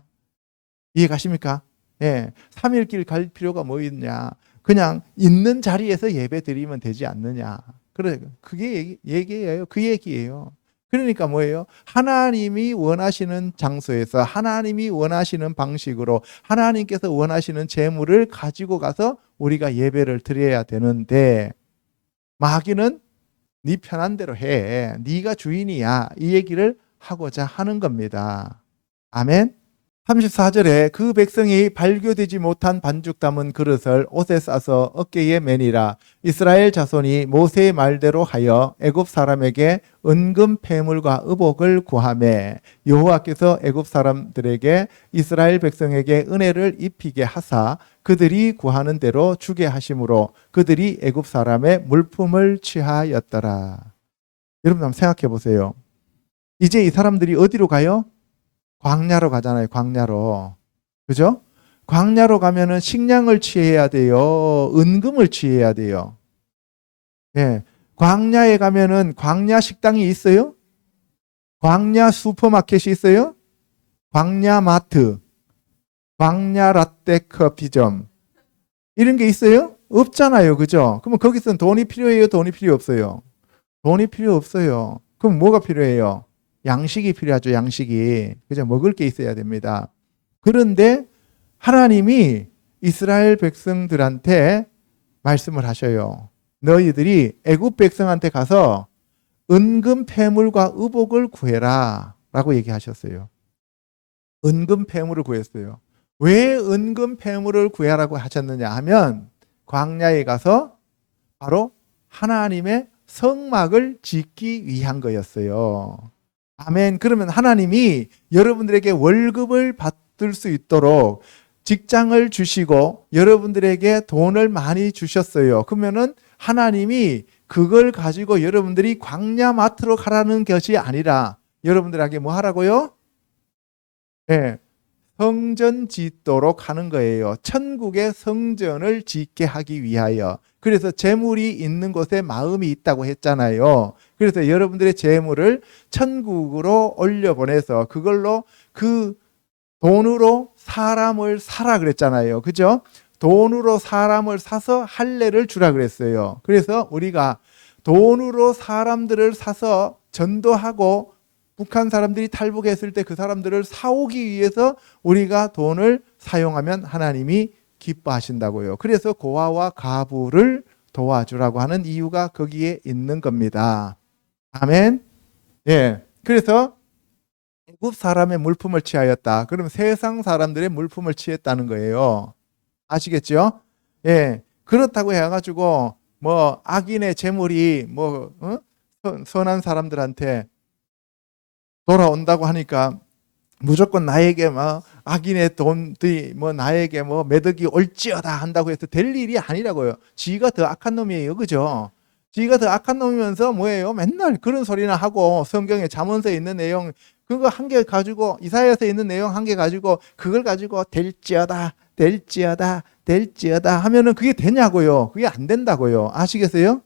이해 가십니까? 예, 3일길 갈 필요가 뭐 있냐? 그냥 있는 자리에서 예배 드리면 되지 않느냐? 그래, 그게 얘기예요. 그 얘기예요. 그러니까 뭐예요? 하나님이 원하시는 장소에서 하나님이 원하시는 방식으로 하나님께서 원하시는 재물을 가지고 가서 우리가 예배를 드려야 되는데 마귀는 네 편한 대로 해. 네가 주인이야. 이 얘기를 하고자 하는 겁니다. 아멘. 34절에 그 백성이 발교되지 못한 반죽 담은 그릇을 옷에 싸서 어깨에 매니라. 이스라엘 자손이 모세의 말대로 하여 애굽 사람에게 은금 패물과 의복을 구하매 여호와께서 애굽 사람들에게 이스라엘 백성에게 은혜를 입히게 하사 그들이 구하는 대로 주게 하심으로 그들이 애굽 사람의 물품을 취하였더라. 여러분 한번 생각해 보세요. 이제 이 사람들이 어디로 가요? 광야로 가잖아요. 광야로. 그죠? 광야로 가면은 식량을 취해야 돼요. 은금을 취해야 돼요. 예. 광야에 가면은 광야 식당이 있어요? 광야 슈퍼마켓이 있어요? 광야 마트, 광야 라떼 커피점. 이런 게 있어요? 없잖아요. 그죠? 그러면 거기서는 돈이 필요해요? 돈이 필요 없어요? 돈이 필요 없어요. 그럼 뭐가 필요해요? 양식이 필요하죠. 양식이. 그죠? 먹을 게 있어야 됩니다. 그런데 하나님이 이스라엘 백성들한테 말씀을 하셔요. 너희들이 애굽 백성한테 가서 은금 패물과 의복을 구해라 라고 얘기하셨어요. 은금 패물을 구했어요. 왜 은금 패물을 구해라고 하셨느냐 하면 광야에 가서 바로 하나님의 성막을 짓기 위한 거였어요. 아멘. 그러면 하나님이 여러분들에게 월급을 받을 수 있도록 직장을 주시고 여러분들에게 돈을 많이 주셨어요. 그러면은 하나님이 그걸 가지고 여러분들이 광야 마트로 가라는 것이 아니라 여러분들에게 뭐 하라고요? 예, 성전 짓도록 하는 거예요. 천국의 성전을 짓게 하기 위하여. 그래서 재물이 있는 곳에 마음이 있다고 했잖아요. 그래서 여러분들의 재물을 천국으로 올려보내서 그걸로 그 돈으로 사람을 사라 그랬잖아요. 그죠? 돈으로 사람을 사서 할례를 주라 그랬어요. 그래서 우리가 돈으로 사람들을 사서 전도하고 북한 사람들이 탈북했을 때 그 사람들을 사오기 위해서 우리가 돈을 사용하면 하나님이 기뻐하신다고요. 그래서 고아와 가부를 도와주라고 하는 이유가 거기에 있는 겁니다. 아멘. 예. 그래서 애굽 사람의 물품을 취하였다. 그럼 세상 사람들의 물품을 취했다는 거예요. 아시겠죠? 예. 그렇다고 해가지고 뭐 악인의 재물이 뭐 선한 사람들한테 돌아온다고 하니까 무조건 나에게 뭐 악인의 돈들이 뭐 나에게 뭐 매덕이 올지어다 한다고 해서 될 일이 아니라고요. 지가 더 악한 놈이에요. 그죠? 지가 더 악한 놈이면서 뭐예요? 맨날 그런 소리나 하고 성경에 잠언서에 있는 내용 그거 한 개 가지고 이사야서에 있는 내용 한 개 가지고 그걸 가지고 될지어다 하면은 그게 되냐고요. 그게 안 된다고요. 아시겠어요?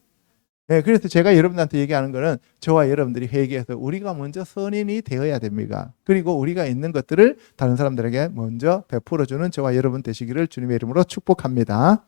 네, 그래서 제가 여러분한테 얘기하는 거는 저와 여러분들이 회개해서 우리가 먼저 선인이 되어야 됩니다. 그리고 우리가 있는 것들을 다른 사람들에게 먼저 베풀어주는 저와 여러분 되시기를 주님의 이름으로 축복합니다.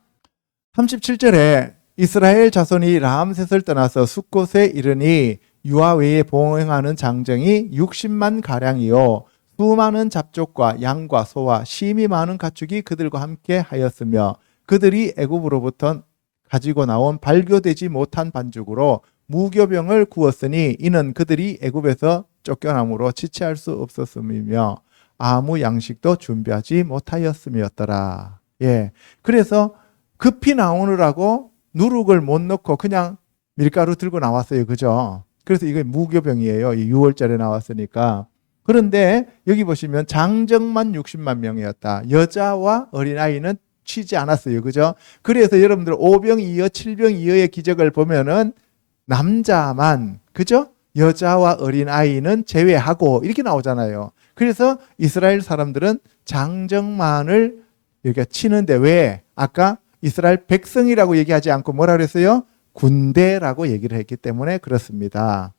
37절에 이스라엘 자손이 라암셋을 떠나서 숫곳에 이르니 유아 외에 봉행하는 장정이 60만 가량이요 수많은 잡족과 양과 소와 심이 많은 가축이 그들과 함께 하였으며 그들이 애굽으로부터 가지고 나온 발교되지 못한 반죽으로 무교병을 구웠으니 이는 그들이 애굽에서 쫓겨남으로 지체할 수 없었음이며 아무 양식도 준비하지 못하였음이었더라. 예. 그래서 급히 나오느라고 누룩을 못 넣고 그냥 밀가루 들고 나왔어요. 그죠? 그래서 이게 무교병이에요. 이 6월절에 나왔으니까. 그런데 여기 보시면 장정만 60만 명이었다. 여자와 어린아이는 치지 않았어요. 그죠? 그래서 여러분들 5병 2여 7병 2여의 기적을 보면은 남자만, 그죠? 여자와 어린아이는 제외하고 이렇게 나오잖아요. 그래서 이스라엘 사람들은 장정만을 이렇게 치는데 왜 아까 이스라엘 백성이라고 얘기하지 않고 뭐라 그랬어요? 군대라고 얘기를 했기 때문에 그렇습니다.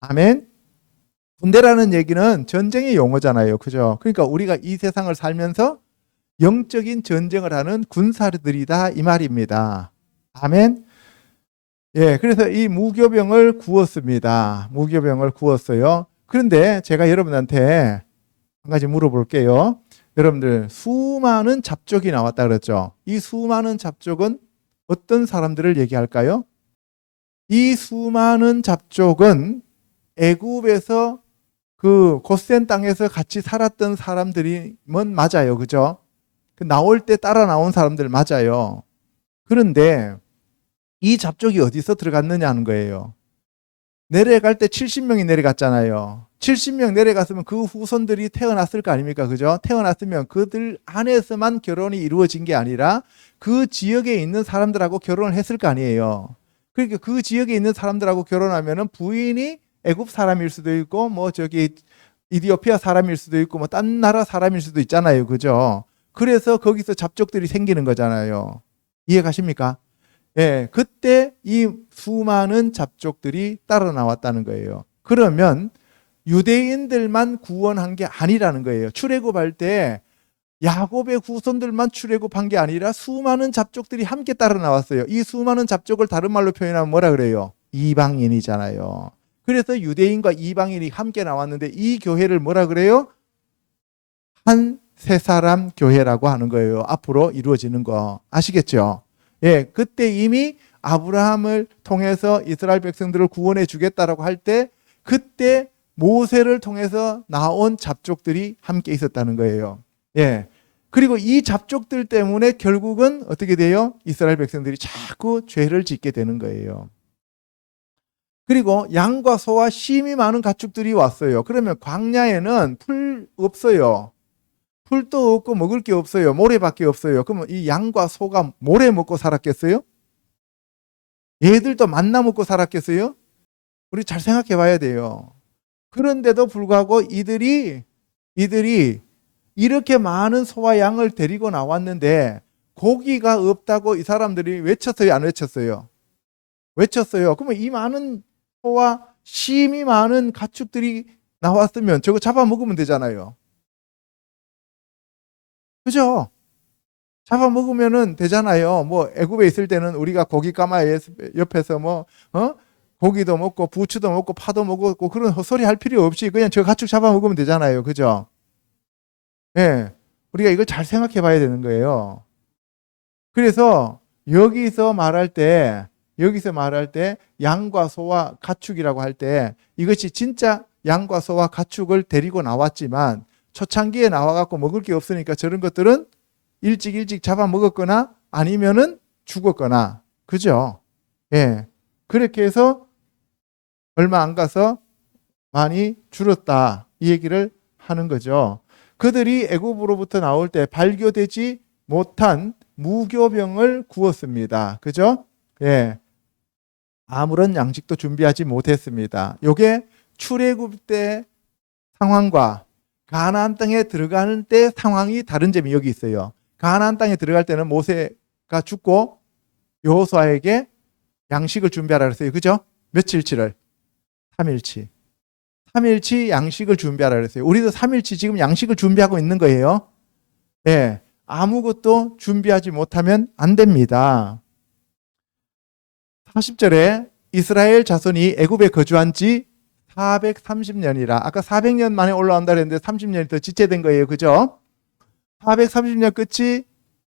아멘. 군대라는 얘기는 전쟁의 용어잖아요. 그죠? 그러니까 우리가 이 세상을 살면서 영적인 전쟁을 하는 군사들이다 이 말입니다. 아멘. 예, 그래서 이 무교병을 구웠습니다. 무교병을 구웠어요. 그런데 제가 여러분한테 한 가지 물어볼게요. 여러분들 수많은 잡족이 나왔다 그랬죠. 이 수많은 잡족은 어떤 사람들을 얘기할까요? 이 수많은 잡족은 애굽에서 그 고센 땅에서 같이 살았던 사람들이면 맞아요. 그죠? 나올 때 따라 나온 사람들 맞아요. 그런데 이 잡족이 어디서 들어갔느냐 하는 거예요. 내려갈 때 70명이 내려갔잖아요. 70명 내려갔으면 그 후손들이 태어났을 거 아닙니까? 그죠? 태어났으면 그들 안에서만 결혼이 이루어진 게 아니라 그 지역에 있는 사람들하고 결혼을 했을 거 아니에요. 그러니까 그 지역에 있는 사람들하고 결혼하면은 부인이 애굽 사람일 수도 있고 뭐 저기 이디오피아 사람일 수도 있고 뭐 딴 나라 사람일 수도 있잖아요. 그죠? 그래서 거기서 잡족들이 생기는 거잖아요. 이해 가십니까? 예, 그때 이 수많은 잡족들이 따라 나왔다는 거예요. 그러면 유대인들만 구원한 게 아니라는 거예요. 출애굽할 때 야곱의 후손들만 출애굽한 게 아니라 수많은 잡족들이 함께 따라 나왔어요. 이 수많은 잡족을 다른 말로 표현하면 뭐라 그래요? 이방인이잖아요. 그래서 유대인과 이방인이 함께 나왔는데 이 교회를 뭐라 그래요? 한 세 사람 교회라고 하는 거예요. 앞으로 이루어지는 거 아시겠죠? 예, 그때 이미 아브라함을 통해서 이스라엘 백성들을 구원해 주겠다라고 할 때 그때 모세를 통해서 나온 잡족들이 함께 있었다는 거예요. 예. 그리고 이 잡족들 때문에 결국은 어떻게 돼요? 이스라엘 백성들이 자꾸 죄를 짓게 되는 거예요. 그리고 양과 소와 심이 많은 가축들이 왔어요. 그러면 광야에는 풀 없어요. 풀도 없고 먹을 게 없어요. 모래밖에 없어요. 그러면 이 양과 소가 모래 먹고 살았겠어요? 얘들도 만나 먹고 살았겠어요? 우리 잘 생각해 봐야 돼요. 그런데도 불구하고 이들이 이렇게 많은 소와 양을 데리고 나왔는데 고기가 없다고 이 사람들이 외쳤어요? 안 외쳤어요? 외쳤어요. 그러면 이 많은 소와 심이 많은 가축들이 나왔으면 저거 잡아먹으면 되잖아요. 그죠? 잡아먹으면 되잖아요. 뭐 애굽에 있을 때는 우리가 고기 까마 옆에서 뭐 고기도 먹고 부추도 먹고 파도 먹고 그런 헛소리 할 필요 없이 그냥 저 가축 잡아먹으면 되잖아요. 그죠? 예. 우리가 이걸 잘 생각해 봐야 되는 거예요. 그래서 여기서 말할 때 양과 소와 가축이라고 할 때 이것이 진짜 양과 소와 가축을 데리고 나왔지만 초창기에 나와갖고 먹을 게 없으니까 저런 것들은 일찍 잡아먹었거나 아니면은 죽었거나 그죠? 예. 그렇게 해서 얼마 안 가서 많이 줄었다 이 얘기를 하는 거죠. 그들이 애굽으로부터 나올 때 발교되지 못한 무교병을 구웠습니다. 그죠? 예. 아무런 양식도 준비하지 못했습니다. 요게 출애굽 때 상황과 가나안 땅에 들어가는 때 상황이 다른 점이 여기 있어요. 가나안 땅에 들어갈 때는 모세가 죽고 여호수아에게 양식을 준비하라 그랬어요. 그죠? 며칠치를? 3일치. 3일치 양식을 준비하라 그랬어요. 우리도 3일치 지금 양식을 준비하고 있는 거예요. 예. 아무것도 준비하지 못하면 안 됩니다. 40절에 이스라엘 자손이 애굽에 거주한 지 430년이라 아까 400년 만에 올라온다 그랬는데 30년이 더 지체된 거예요. 그죠? 430년 끝이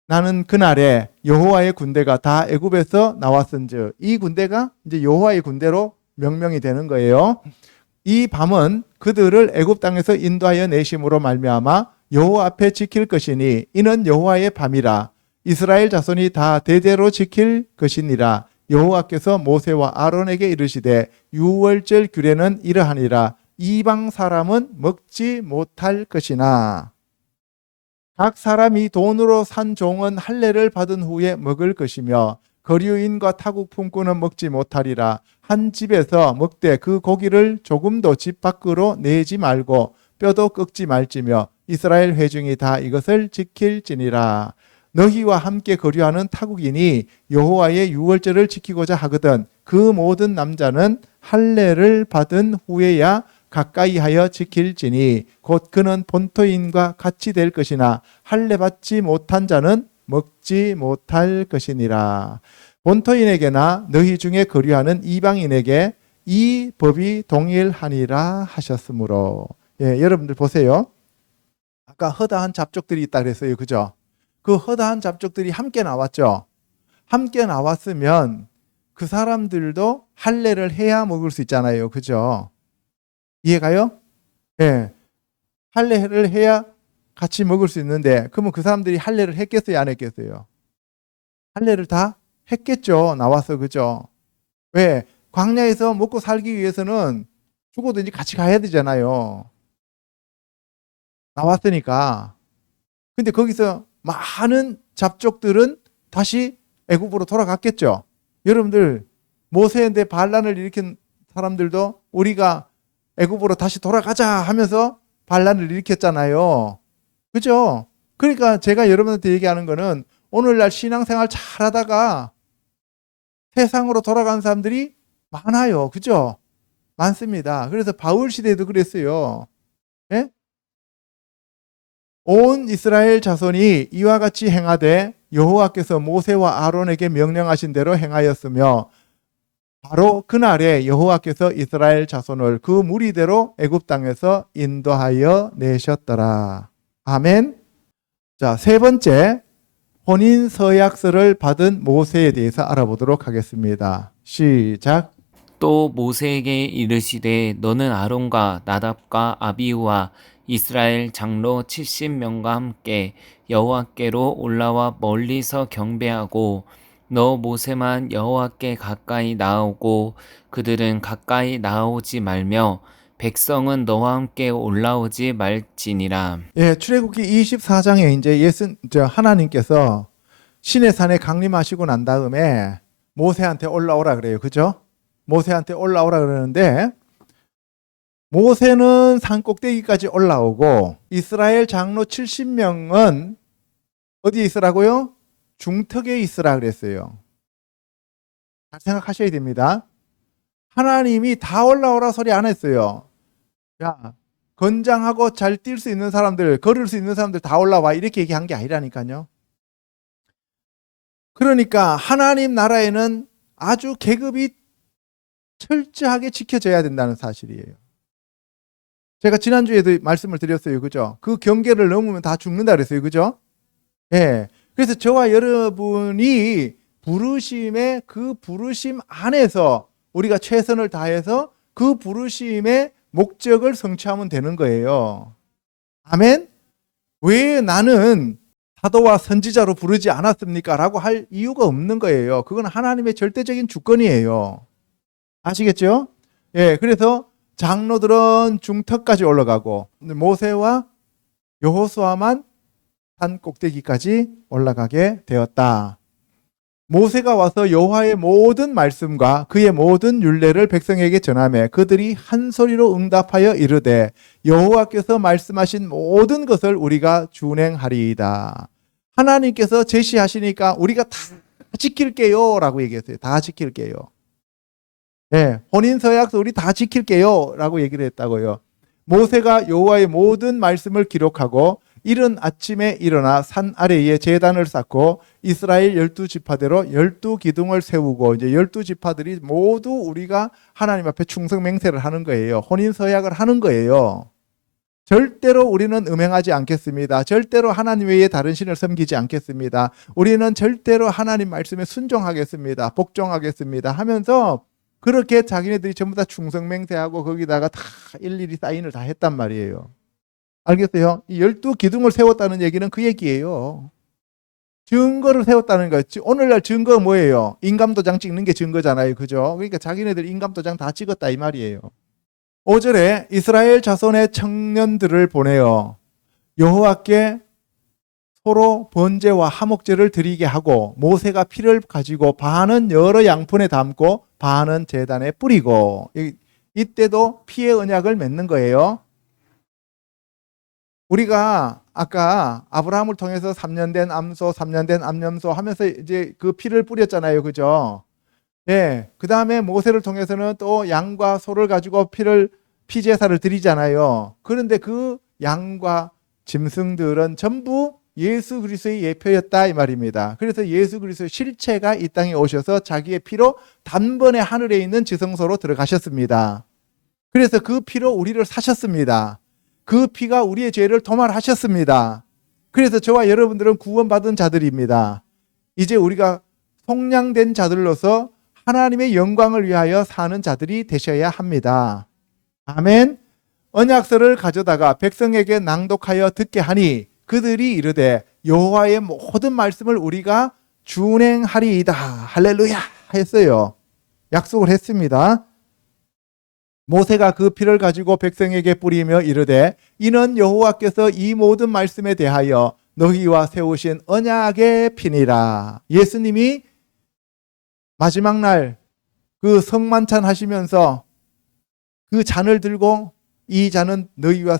나는 그날에 여호와의 군대가 다 애굽에서 나왔은즉 이 군대가 이제 여호와의 군대로 명명이 되는 거예요. 이 밤은 그들을 애굽 땅에서 인도하여 내심으로 말미암아 여호와 앞에 지킬 것이니 이는 여호와의 밤이라 이스라엘 자손이 다 대대로 지킬 것이니라. 여호와께서 모세와 아론에게 이르시되 유월절 규례는 이러하니라. 이방 사람은 먹지 못할 것이나 각 사람이 돈으로 산 종은 할례를 받은 후에 먹을 것이며 거류인과 타국 품꾼은 먹지 못하리라. 한 집에서 먹되 그 고기를 조금도 집 밖으로 내지 말고 뼈도 꺾지 말지며 이스라엘 회중이 다 이것을 지킬지니라. 너희와 함께 거류하는 타국인이 여호와의 유월절을 지키고자 하거든 그 모든 남자는 할례를 받은 후에야 가까이 하여 지킬지니 곧 그는 본토인과 같이 될 것이나 할례 받지 못한 자는 먹지 못할 것이니라. 본토인에게나 너희 중에 거류하는 이방인에게 이 법이 동일하니라 하셨으므로. 여러분들 보세요. 아까 허다한 잡족들이 있다 그랬어요. 그죠? 그 허다한 잡족들이 함께 나왔죠. 함께 나왔으면 그 사람들도 할례를 해야 먹을 수 있잖아요. 그죠? 이해가요? 할례를 해야 같이 먹을 수 있는데 그러면 그 사람들이 할례를 했겠어요? 안 했겠어요? 할례를 다 했겠죠. 나와서. 그죠? 왜? 광야에서 먹고 살기 위해서는 죽어도 이제 같이 가야 되잖아요. 나왔으니까. 근데 거기서 많은 잡족들은 다시 애굽으로 돌아갔겠죠. 여러분들 모세인데 반란을 일으킨 사람들도 우리가 애굽으로 다시 돌아가자 하면서 반란을 일으켰잖아요. 그죠? 그러니까 제가 여러분한테 얘기하는 거는 오늘날 신앙생활 잘하다가 세상으로 돌아간 사람들이 많아요. 그죠? 많습니다. 그래서 바울 시대에도 그랬어요. 예? 온 이스라엘 자손이 이와 같이 행하되 여호와께서 모세와 아론에게 명령하신 대로 행하였으며 바로 그날에 여호와께서 이스라엘 자손을 그 무리대로 애굽 땅에서 인도하여 내셨더라. 아멘. 자, 세 번째 혼인 서약서를 받은 모세에 대해서 알아보도록 하겠습니다. 시작. 또 모세에게 이르시되 너는 아론과 나답과 아비후와 이스라엘 장로 70명과 함께 여호와께로 올라와 멀리서 경배하고 너 모세만 여호와께 가까이 나아오고 그들은 가까이 나아오지 말며 백성은 너와 함께 올라오지 말지니라. 출애굽기 24장에 이제 하나님께서 시내 산에 강림하시고 난 다음에 모세한테 올라오라 그래요. 그죠? 모세한테 올라오라 그러는데 모세는 산 꼭대기까지 올라오고 이스라엘 장로 70명은 어디에 있으라고요? 중턱에 있으라 그랬어요. 잘 생각하셔야 됩니다. 하나님이 다 올라오라 소리 안 했어요. 야, 건장하고 잘 뛸 수 있는 사람들, 걸을 수 있는 사람들 다 올라와 이렇게 얘기한 게 아니라니까요. 그러니까 하나님 나라에는 아주 계급이 철저하게 지켜져야 된다는 사실이에요. 제가 지난주에도 말씀을 드렸어요. 그죠? 그 경계를 넘으면 다 죽는다 그랬어요. 그죠? 그래서 저와 여러분이 부르심의 그 부르심 안에서 우리가 최선을 다해서 그 부르심의 목적을 성취하면 되는 거예요. 아멘? 왜 나는 사도와 선지자로 부르지 않았습니까? 라고 할 이유가 없는 거예요. 그건 하나님의 절대적인 주권이에요. 아시겠죠? 그래서 장로들은 중턱까지 올라가고 모세와 여호수아만 산 꼭대기까지 올라가게 되었다. 모세가 와서 여호와의 모든 말씀과 그의 모든 율례를 백성에게 전하매 그들이 한 소리로 응답하여 이르되 여호와께서 말씀하신 모든 것을 우리가 준행하리이다. 하나님께서 제시하시니까 우리가 다 지킬게요 라고 얘기했어요. 다 지킬게요. 혼인서약서 우리 다 지킬게요 라고 얘기를 했다고요. 모세가 여호와의 모든 말씀을 기록하고 이른 아침에 일어나 산 아래에 제단을 쌓고 이스라엘 12지파대로 12기둥을 세우고 이제 12지파들이 모두 우리가 하나님 앞에 충성 맹세를 하는 거예요. 혼인 서약을 하는 거예요. 절대로 우리는 음행하지 않겠습니다. 절대로 하나님 외에 다른 신을 섬기지 않겠습니다. 우리는 절대로 하나님 말씀에 순종하겠습니다. 복종하겠습니다. 하면서 그렇게 자기네들이 전부 다 충성 맹세하고 거기다가 다 일일이 사인을 다 했단 말이에요. 알겠어요? 이 12기둥을 세웠다는 얘기는 그 얘기예요. 증거를 세웠다는 거지. 오늘날 증거 뭐예요? 인감도장 찍는 게 증거잖아요. 그죠? 그러니까 자기네들 인감도장 다 찍었다 이 말이에요. 5절에 이스라엘 자손의 청년들을 보내어 여호와께 서로 번제와 화목제를 드리게 하고 모세가 피를 가지고 반은 여러 양푼에 담고 반은 제단에 뿌리고 이때도 피의 언약을 맺는 거예요. 우리가 아까 아브라함을 통해서 3년 된 암소, 3년 된 암염소 하면서 이제 그 피를 뿌렸잖아요. 그죠? 예. 그 다음에 모세를 통해서는 또 양과 소를 가지고 피제사를 드리잖아요. 그런데 그 양과 짐승들은 전부 예수 그리스도의 예표였다 이 말입니다. 그래서 예수 그리스도의 실체가 이 땅에 오셔서 자기의 피로 단번에 하늘에 있는 지성소로 들어가셨습니다. 그래서 그 피로 우리를 사셨습니다. 그 피가 우리의 죄를 도말하셨습니다. 그래서 저와 여러분들은 구원받은 자들입니다. 이제 우리가 속량된 자들로서 하나님의 영광을 위하여 사는 자들이 되셔야 합니다. 아멘. 언약서를 가져다가 백성에게 낭독하여 듣게 하니 그들이 이르되 여호와의 모든 말씀을 우리가 준행하리이다. 할렐루야 했어요. 약속을 했습니다. 모세가 그 피를 가지고 백성에게 뿌리며 이르되 이는 여호와께서 이 모든 말씀에 대하여 너희와 세우신 언약의 피니라. 예수님이 마지막 날 그 성만찬 하시면서 그 잔을 들고 이 잔은 너희와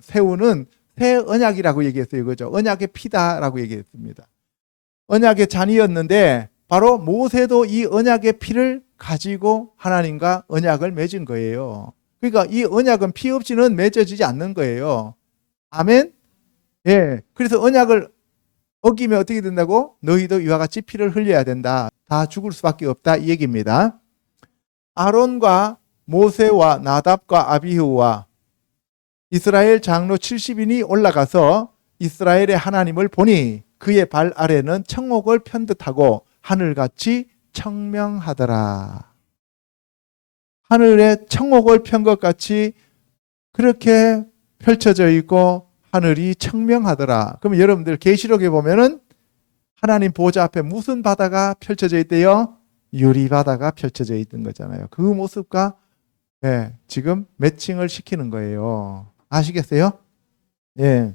세우는 새 언약이라고 얘기했어요. 그죠? 언약의 피다라고 얘기했습니다. 언약의 잔이었는데 바로 모세도 이 언약의 피를 가지고 하나님과 언약을 맺은 거예요. 그러니까 이 언약은 피 없이는 맺어지지 않는 거예요. 아멘? 예. 그래서 언약을 어기면 어떻게 된다고? 너희도 이와 같이 피를 흘려야 된다. 다 죽을 수밖에 없다. 이 얘기입니다. 아론과 모세와 나답과 아비후와 이스라엘 장로 70인이 올라가서 이스라엘의 하나님을 보니 그의 발 아래는 청옥을 편듯하고 하늘같이 청명하더라. 하늘에 청옥을 편 것 같이 그렇게 펼쳐져 있고 하늘이 청명하더라. 그럼 여러분들 계시록에 보면은 하나님 보좌 앞에 무슨 바다가 펼쳐져 있대요? 유리바다가 펼쳐져 있던 거잖아요. 그 모습과 지금 매칭을 시키는 거예요. 아시겠어요? 예.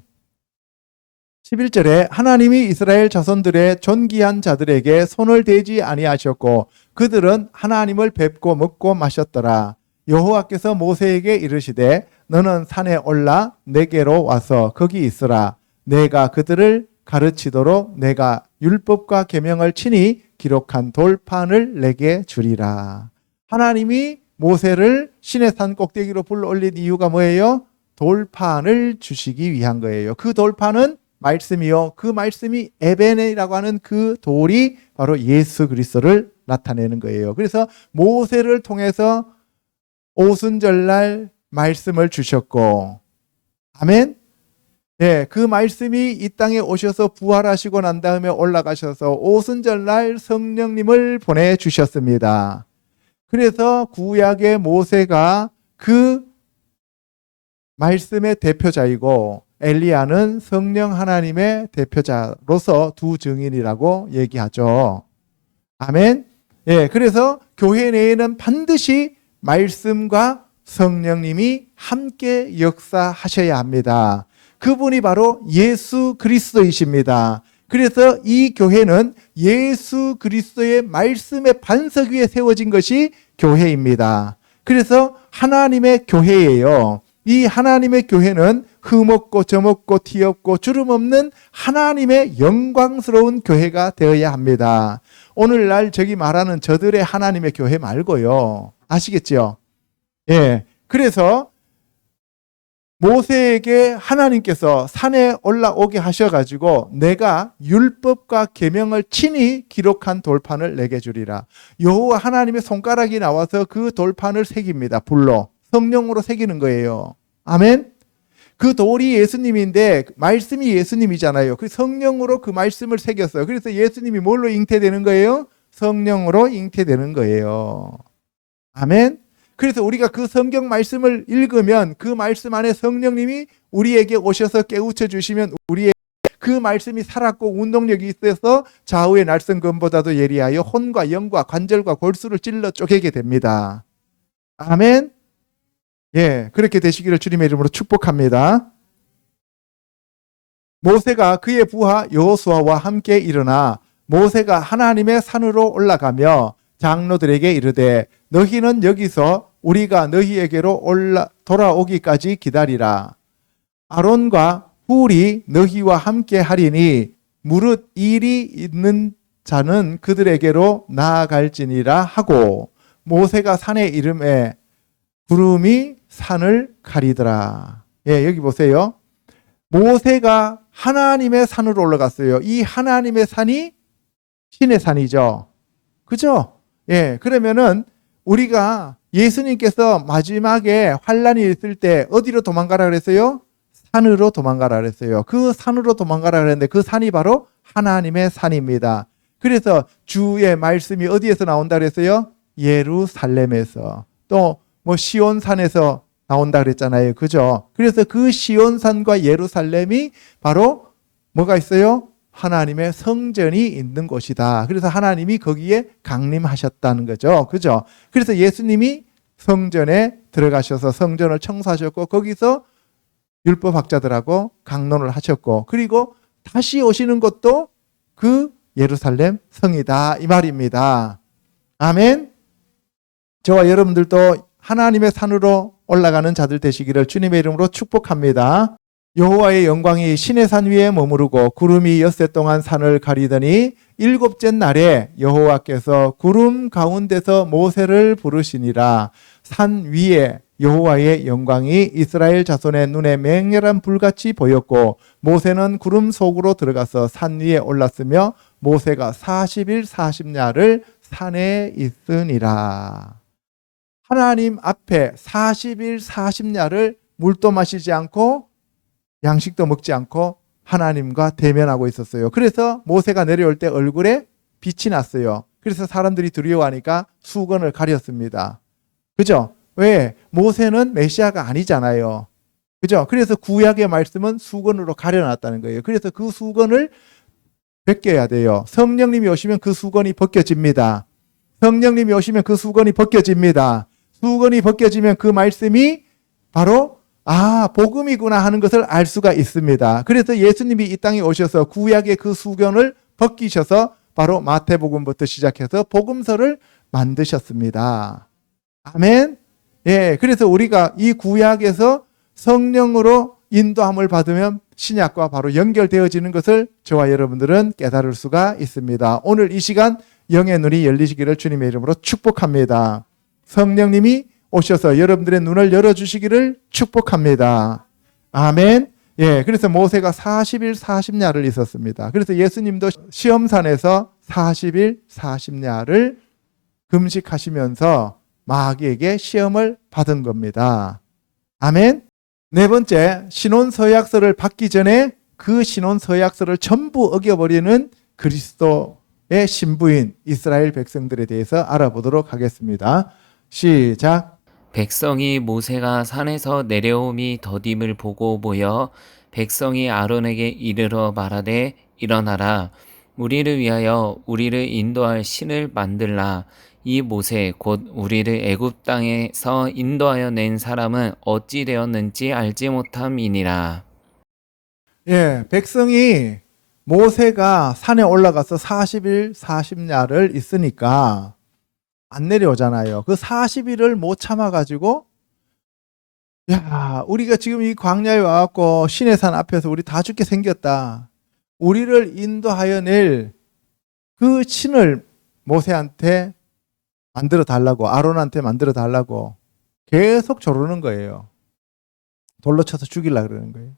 11절에 하나님이 이스라엘 자손들의 존귀한 자들에게 손을 대지 아니하셨고 그들은 하나님을 뵙고 먹고 마셨더라. 여호와께서 모세에게 이르시되 너는 산에 올라 내게로 와서 거기 있으라. 내가 그들을 가르치도록 내가 율법과 계명을 친히 기록한 돌판을 내게 주리라. 하나님이 모세를 시내 산 꼭대기로 불러 올린 이유가 뭐예요? 돌판을 주시기 위한 거예요. 그 돌판은 말씀이요. 그 말씀이 에벤이라고 하는 그 돌이 바로 예수 그리스도를 나타내는 거예요. 그래서 모세를 통해서 오순절날 말씀을 주셨고, 아멘. 예, 그 말씀이 이 땅에 오셔서 부활하시고 난 다음에 올라가셔서 오순절날 성령님을 보내주셨습니다. 그래서 구약의 모세가 그 말씀의 대표자이고 엘리야는 성령 하나님의 대표자로서 두 증인이라고 얘기하죠. 아멘. 예, 그래서 교회 내에는 반드시 말씀과 성령님이 함께 역사하셔야 합니다. 그분이 바로 예수 그리스도이십니다. 그래서 이 교회는 예수 그리스도의 말씀의 반석 위에 세워진 것이 교회입니다. 그래서 하나님의 교회예요. 이 하나님의 교회는 흠없고 점없고 티없고 주름 없는 하나님의 영광스러운 교회가 되어야 합니다. 오늘날 저기 말하는 저들의 하나님의 교회 말고요. 아시겠죠? 예. 그래서 모세에게 하나님께서 산에 올라오게 하셔가지고 내가 율법과 계명을 친히 기록한 돌판을 내게 주리라. 여호와 하나님의 손가락이 나와서 그 돌판을 새깁니다. 불로 성령으로 새기는 거예요. 아멘. 그 돌이 예수님인데 말씀이 예수님이잖아요. 그 성령으로 그 말씀을 새겼어요. 그래서 예수님이 뭘로 잉태되는 거예요? 성령으로 잉태되는 거예요. 아멘. 그래서 우리가 그 성경 말씀을 읽으면 그 말씀 안에 성령님이 우리에게 오셔서 깨우쳐 주시면 우리의 그 말씀이 살았고 운동력이 있어서 좌우의 날성검보다도 예리하여 혼과 영과 관절과 골수를 찔러 쪼개게 됩니다. 아멘. 예, 그렇게 되시기를 주님의 이름으로 축복합니다. 모세가 그의 부하 여호수아와 함께 일어나 모세가 하나님의 산으로 올라가며 장로들에게 이르되 너희는 여기서 우리가 너희에게로 돌아오기까지 기다리라. 아론과 훌이 너희와 함께 하리니 무릇 일이 있는 자는 그들에게로 나아갈지니라 하고 모세가 산에 이름에 구름이 산을 가리더라. 예, 여기 보세요. 모세가 하나님의 산으로 올라갔어요. 이 하나님의 산이 신의 산이죠. 그죠? 예, 그러면은 우리가 예수님께서 마지막에 환란이 있을 때 어디로 도망가라 그랬어요? 산으로 도망가라 그랬어요. 그 산으로 도망가라 그랬는데 그 산이 바로 하나님의 산입니다. 그래서 주의 말씀이 어디에서 나온다 그랬어요? 예루살렘에서. 또 뭐 시온산에서 나온다 그랬잖아요. 그죠? 그래서 그 시온산과 예루살렘이 바로 뭐가 있어요? 하나님의 성전이 있는 곳이다. 그래서 하나님이 거기에 강림하셨다는 거죠. 그죠? 그래서 예수님이 성전에 들어가셔서 성전을 청소하셨고 거기서 율법학자들하고 강론을 하셨고 그리고 다시 오시는 것도 그 예루살렘 성이다 이 말입니다. 아멘. 저와 여러분들도 하나님의 산으로 올라가는 자들 되시기를 주님의 이름으로 축복합니다. 여호와의 영광이 신의 산 위에 머무르고 구름이 엿새 동안 산을 가리더니 일곱째 날에 여호와께서 구름 가운데서 모세를 부르시니라. 산 위에 여호와의 영광이 이스라엘 자손의 눈에 맹렬한 불같이 보였고 모세는 구름 속으로 들어가서 산 위에 올랐으며 모세가 40일 40야를 산에 있으니라. 하나님 앞에 40일 40야를 물도 마시지 않고 양식도 먹지 않고 하나님과 대면하고 있었어요. 그래서 모세가 내려올 때 얼굴에 빛이 났어요. 그래서 사람들이 두려워하니까 수건을 가렸습니다. 그죠? 왜? 모세는 메시아가 아니잖아요. 그죠? 그래서 구약의 말씀은 수건으로 가려놨다는 거예요. 그래서 그 수건을 벗겨야 돼요. 성령님이 오시면 그 수건이 벗겨집니다. 성령님이 오시면 그 수건이 벗겨집니다. 수건이 벗겨지면 그 말씀이 바로 복음이구나 하는 것을 알 수가 있습니다. 그래서 예수님이 이 땅에 오셔서 구약의 그 수건을 벗기셔서 바로 마태복음부터 시작해서 복음서를 만드셨습니다. 아멘. 예, 그래서 우리가 이 구약에서 성령으로 인도함을 받으면 신약과 바로 연결되어지는 것을 저와 여러분들은 깨달을 수가 있습니다. 오늘 이 시간 영의 눈이 열리시기를 주님의 이름으로 축복합니다. 성령님이 오셔서 여러분들의 눈을 열어주시기를 축복합니다. 아멘. 예, 그래서 모세가 40일 40야를 있었습니다. 그래서 예수님도 시험산에서 40일 40야를 금식하시면서 마귀에게 시험을 받은 겁니다. 아멘. 네 번째, 신혼서약서를 받기 전에 그 신혼서약서를 전부 어겨버리는 그리스도의 신부인 이스라엘 백성들에 대해서 알아보도록 하겠습니다. 시작. 백성이 모세가 산에서 내려옴이 더딤을 보고 모여 백성이 아론에게 이르러 말하되 일어나라 우리를 위하여 우리를 인도할 신을 만들라. 이 모세 곧 우리를 애굽 땅에서 인도하여 낸 사람은 어찌 되었는지 알지 못함이니라. 예, 백성이 모세가 산에 올라가서 40일 40야를 있으니까 안 내려오잖아요. 그 40일을 못 참아가지고 우리가 지금 이 광야에 와갖고 신의 산 앞에서 우리 다 죽게 생겼다. 우리를 인도하여 낼 그 신을 모세한테 만들어 달라고 아론한테 만들어 달라고 계속 조르는 거예요. 돌로 쳐서 죽이려고 그러는 거예요.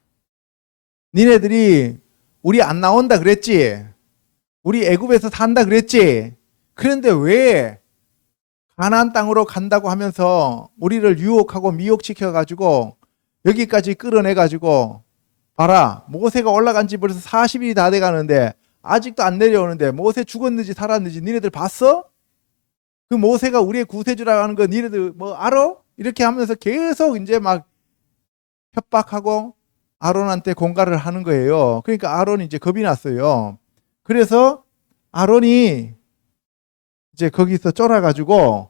니네들이 우리 안 나온다 그랬지? 우리 애굽에서 산다 그랬지? 그런데 왜 가나안 땅으로 간다고 하면서 우리를 유혹하고 미혹시켜 가지고 여기까지 끌어내 가지고 봐라, 모세가 올라간 지 벌써 40일이 다 돼 가는데 아직도 안 내려오는데 모세 죽었는지 살았는지 니네들 봤어? 그 모세가 우리의 구세주라고 하는 거 니네들 뭐 알아? 이렇게 하면서 계속 이제 막 협박하고 아론한테 공갈을 하는 거예요. 그러니까 아론이 이제 겁이 났어요. 그래서 아론이 이제 거기서 쫄아가지고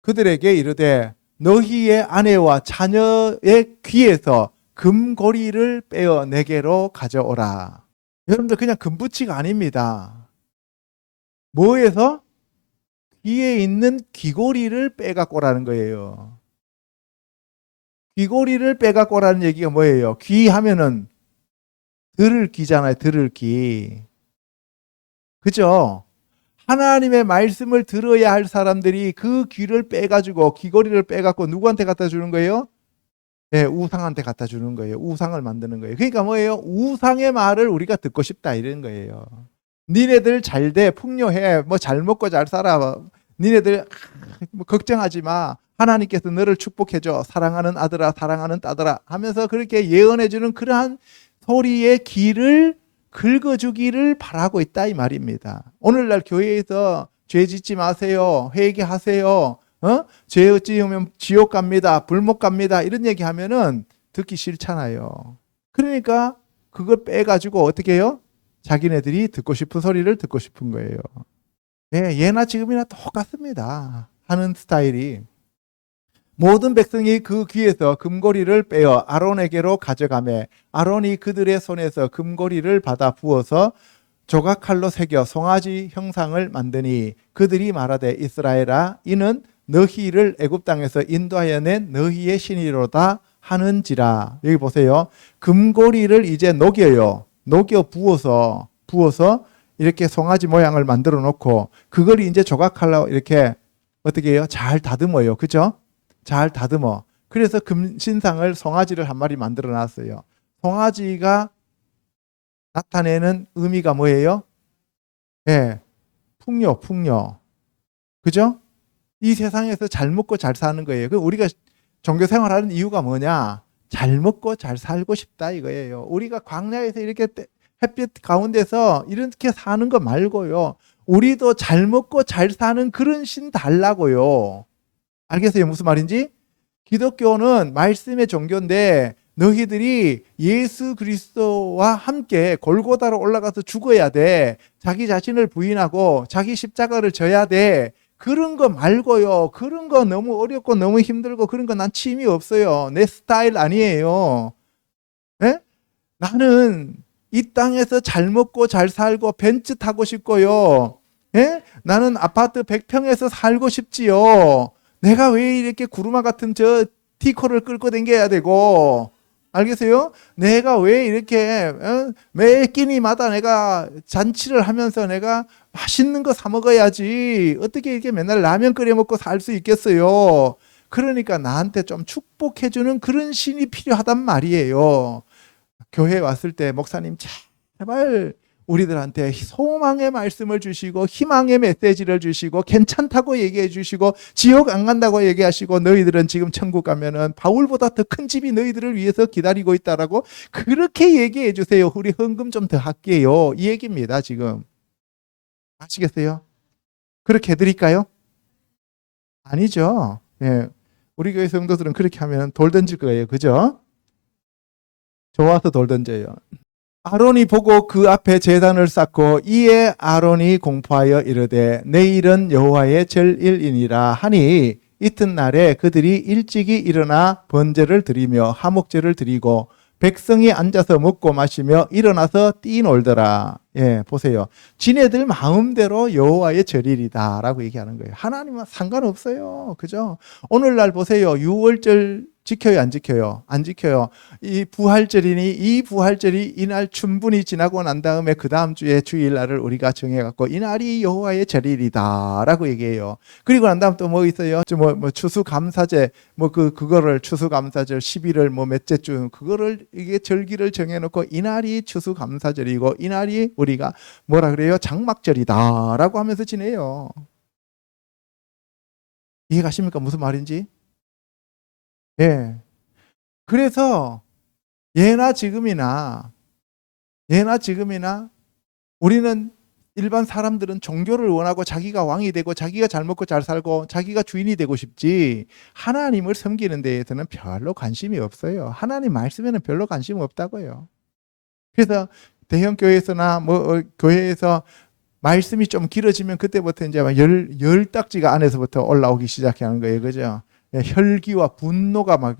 그들에게 이르되 너희의 아내와 자녀의 귀에서 금고리를 빼어 내게로 가져오라. 여러분들 그냥 금붙이가 아닙니다. 뭐에서? 귀에 있는 귀고리를 빼갖고 오라는 거예요. 귀고리를 빼갖고 오라는 얘기가 뭐예요? 귀 하면은 들을 귀잖아요. 들을 귀. 그죠? 하나님의 말씀을 들어야 할 사람들이 그 귀를 빼가지고 귀고리를 빼갖고 누구한테 갖다 주는 거예요? 네, 우상한테 갖다 주는 거예요. 우상을 만드는 거예요. 그러니까 뭐예요? 우상의 말을 우리가 듣고 싶다 이런 거예요. 니네들 잘 돼, 풍요해, 뭐 잘 먹고 잘 살아. 니네들 뭐 걱정하지 마. 하나님께서 너를 축복해줘. 사랑하는 아들아, 사랑하는 딸들아 하면서 그렇게 예언해주는 그러한 소리의 귀를 긁어주기를 바라고 있다 이 말입니다. 오늘날 교회에서 죄 짓지 마세요. 회개하세요. 죄 지으면 지옥 갑니다. 불못 갑니다. 이런 얘기하면은 듣기 싫잖아요. 그러니까 그걸 빼가지고 어떻게 해요? 자기네들이 듣고 싶은 소리를 듣고 싶은 거예요. 예, 예나 지금이나 똑같습니다. 하는 스타일이. 모든 백성이 그 귀에서 금고리를 빼어 아론에게로 가져가매 아론이 그들의 손에서 금고리를 받아 부어서 조각칼로 새겨 송아지 형상을 만드니 그들이 말하되 이스라엘아 이는 너희를 애굽 땅에서 인도하여 낸 너희의 신이로다 하는지라. 여기 보세요. 금고리를 이제 녹여요. 녹여 부어서 이렇게 송아지 모양을 만들어 놓고 그걸 이제 조각칼로 이렇게 어떻게 해요? 잘 다듬어요. 그죠? 잘 다듬어. 그래서 금신상을 송아지를 한 마리 만들어 놨어요. 송아지가 나타내는 의미가 뭐예요? 예, 풍요. 그죠? 이 세상에서 잘 먹고 잘 사는 거예요. 그 우리가 종교 생활하는 이유가 뭐냐? 잘 먹고 잘 살고 싶다 이거예요. 우리가 광야에서 이렇게 햇빛 가운데서 이렇게 사는 거 말고요. 우리도 잘 먹고 잘 사는 그런 신 달라고요. 알겠어요? 무슨 말인지? 기독교는 말씀의 종교인데 너희들이 예수 그리스도와 함께 골고다로 올라가서 죽어야 돼. 자기 자신을 부인하고 자기 십자가를 져야 돼. 그런 거 말고요. 그런 거 너무 어렵고 너무 힘들고 그런 거 난 취미 없어요. 내 스타일 아니에요. 예? 나는 이 땅에서 잘 먹고 잘 살고 벤츠 타고 싶고요. 예? 나는 아파트 100평에서 살고 싶지요. 내가 왜 이렇게 구루마 같은 저 티코를 끌고 다녀야 되고, 알겠어요? 내가 왜 이렇게 매 끼니마다 내가 잔치를 하면서 내가 맛있는 거 사 먹어야지 어떻게 이렇게 맨날 라면 끓여 먹고 살 수 있겠어요? 그러니까 나한테 좀 축복해주는 그런 신이 필요하단 말이에요. 교회에 왔을 때 목사님 제발 우리들한테 소망의 말씀을 주시고 희망의 메시지를 주시고 괜찮다고 얘기해 주시고 지옥 안 간다고 얘기하시고 너희들은 지금 천국 가면은 바울보다 더 큰 집이 너희들을 위해서 기다리고 있다라고 그렇게 얘기해 주세요. 우리 헌금 좀 더 할게요. 이 얘기입니다. 지금 아시겠어요? 그렇게 해드릴까요? 아니죠. 예, 우리 교회 성도들은 그렇게 하면 돌 던질 거예요. 그죠? 좋아서 돌 던져요. 아론이 보고 그 앞에 제단을 쌓고 이에 아론이 공포하여 이르되 내일은 여호와의 절일이니라 하니 이튿날에 그들이 일찍이 일어나 번제를 드리며 화목제를 드리고 백성이 앉아서 먹고 마시며 일어나서 뛰놀더라. 예, 보세요. 지네들 마음대로 여호와의 절일이다라고 얘기하는 거예요. 하나님은 상관없어요. 그죠? 오늘날 보세요. 6월절 지켜요, 안 지켜요? 안 지켜요. 이 부활절이 이날 충분히 지나고 난 다음에 그 다음 주에 주일날을 우리가 정해갖고 이날이 여호와의 절일이다라고 얘기해요. 그리고 난 다음 또 뭐 있어요? 뭐 추수감사제 그거를 추수감사절 11월 몇째 주 그거를 이게 절기를 정해놓고 이날이 추수감사절이고 이날이 우리가 뭐라 그래요? 장막절이다라고 하면서 지내요. 이해가십니까? 무슨 말인지? 예. 그래서 예나 지금이나 우리는 일반 사람들은 종교를 원하고 자기가 왕이 되고 자기가 잘 먹고 잘 살고 자기가 주인이 되고 싶지 하나님을 섬기는 데에서는 별로 관심이 없어요. 하나님 말씀에는 별로 관심 없다고요. 그래서 대형 교회에서나 교회에서 말씀이 좀 길어지면 그때부터 이제 열 딱지가 안에서부터 올라오기 시작하는 거예요. 그죠? 혈기와 분노가 막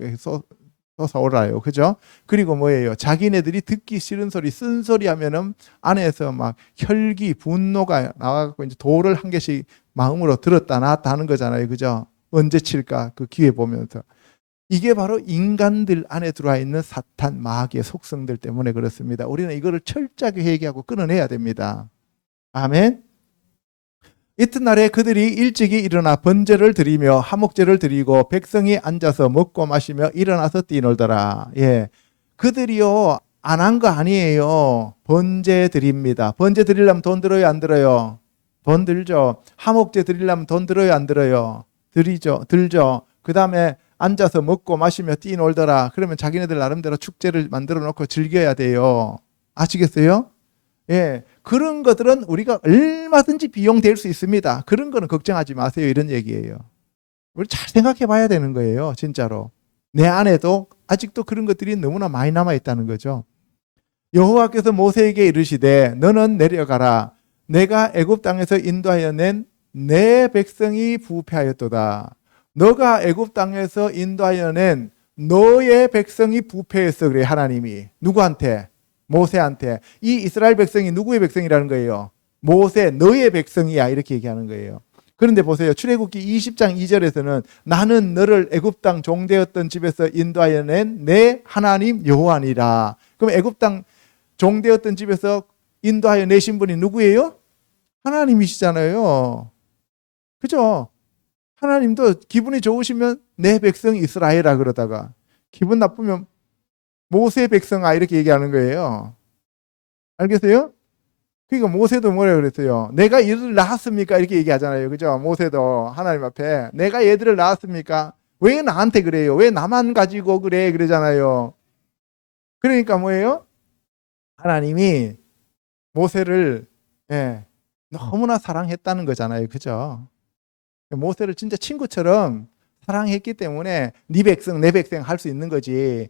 솟아올라요. 그죠? 그리고 뭐예요? 자기네들이 듣기 싫은 소리, 쓴소리 하면은 안에서 막 혈기, 분노가 나와갖고 이제 돌을 한 개씩 마음으로 들었다 놨다 하는 거잖아요. 그죠? 언제 칠까? 그 기회 보면서. 이게 바로 인간들 안에 들어와 있는 사탄, 마귀의 속성들 때문에 그렇습니다. 우리는 이거를 철저하게 회개하고 끊어내야 됩니다. 아멘. 이튿날에 그들이 일찍이 일어나 번제를 드리며 화목제를 드리고 백성이 앉아서 먹고 마시며 일어나서 뛰놀더라. 예, 그들이요 안 한 거 아니에요. 번제 드립니다. 번제 드리려면 돈 들어요, 안 들어요? 돈 들죠. 화목제 드리려면 돈 들어요, 안 들어요? 들죠. 그 다음에 앉아서 먹고 마시며 뛰놀더라. 그러면 자기네들 나름대로 축제를 만들어 놓고 즐겨야 돼요. 아시겠어요? 예, 그런 것들은 우리가 얼마든지 비용 될 수 있습니다. 그런 거는 걱정하지 마세요. 이런 얘기예요. 우리 잘 생각해 봐야 되는 거예요. 진짜로. 내 안에도 아직도 그런 것들이 너무나 많이 남아 있다는 거죠. 여호와께서 모세에게 이르시되 너는 내려가라. 내가 애굽 땅에서 인도하여 낸 내 백성이 부패하였도다. 너가 애굽 땅에서 인도하여 낸 너의 백성이 부패했어. 그래 하나님이. 누구한테? 모세한테. 이 이스라엘 백성이 누구의 백성이라는 거예요? 모세 너의 백성이야 이렇게 얘기하는 거예요. 그런데 보세요. 출애굽기 20장 2절에서는 나는 너를 애굽 땅 종되었던 집에서 인도하여 낸 내 하나님 여호와니라. 그럼 애굽 땅 종되었던 집에서 인도하여 내신 분이 누구예요? 하나님이시잖아요. 그죠? 하나님도 기분이 좋으시면 내 백성 이스라엘아 그러다가 기분 나쁘면 모세 백성아 이렇게 얘기하는 거예요. 알겠어요? 그러니까 모세도 뭐라 그랬어요? 내가 얘들을 낳았습니까? 이렇게 얘기하잖아요. 그죠? 모세도 하나님 앞에 내가 얘들을 낳았습니까? 왜 나한테 그래요? 왜 나만 가지고 그래? 그러잖아요. 그러니까 뭐예요? 하나님이 모세를 너무나 사랑했다는 거잖아요. 그죠? 모세를 진짜 친구처럼 사랑했기 때문에 네 백성 내 백성 할 수 있는 거지.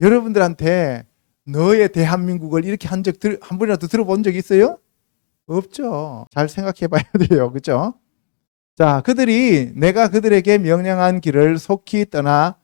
여러분들한테 너의 대한민국을 이렇게 한 번이라도 들어본 적 있어요? 없죠. 잘 생각해 봐야 돼요. 그죠? 자, 그들이 내가 그들에게 명령한 길을 속히 떠나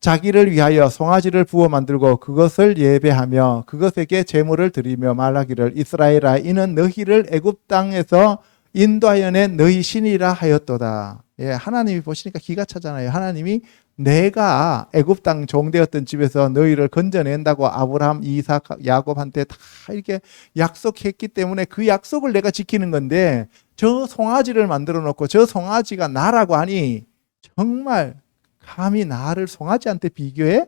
자기를 위하여 송아지를 부어 만들고 그것을 예배하며 그것에게 제물을 드리며 말하기를 이스라엘아 이는 너희를 애굽 땅에서 인도하여 낸 너희 신이라 하였도다. 예, 하나님이 보시니까 기가 차잖아요. 하나님이 내가 애굽 땅 종되었던 집에서 너희를 건져낸다고 아브라함, 이삭, 야곱한테 다 이렇게 약속했기 때문에 그 약속을 내가 지키는 건데 저 송아지를 만들어 놓고 저 송아지가 나라고 하니 정말 감히 나를 송아지한테 비교해?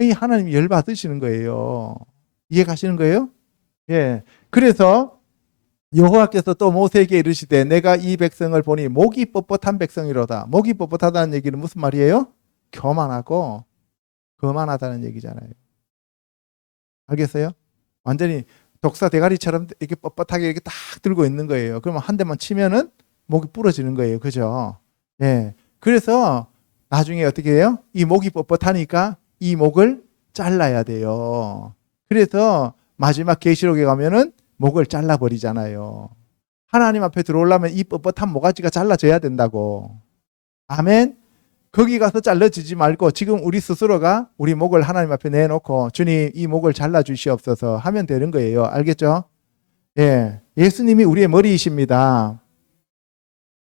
이 하나님이 열받으시는 거예요. 이해 가시는 거예요? 예. 그래서 여호와께서 또 모세에게 이르시되 내가 이 백성을 보니 목이 뻣뻣한 백성이로다. 목이 뻣뻣하다는 얘기는 무슨 말이에요? 교만하고 거만하다는 얘기잖아요. 알겠어요? 완전히 독사 대가리처럼 이렇게 뻣뻣하게 이렇게 딱 들고 있는 거예요. 그러면 한 대만 치면은 목이 부러지는 거예요. 그죠? 예. 그래서 나중에 어떻게 해요? 이 목이 뻣뻣하니까 이 목을 잘라야 돼요. 그래서 마지막 계시록에 가면은 목을 잘라버리잖아요. 하나님 앞에 들어오려면 이 뻣뻣한 모가지가 잘라져야 된다고. 아멘. 거기 가서 잘라지지 말고 지금 우리 스스로가 우리 목을 하나님 앞에 내놓고 주님 이 목을 잘라주시옵소서 하면 되는 거예요. 알겠죠? 예, 예수님이 우리의 머리이십니다.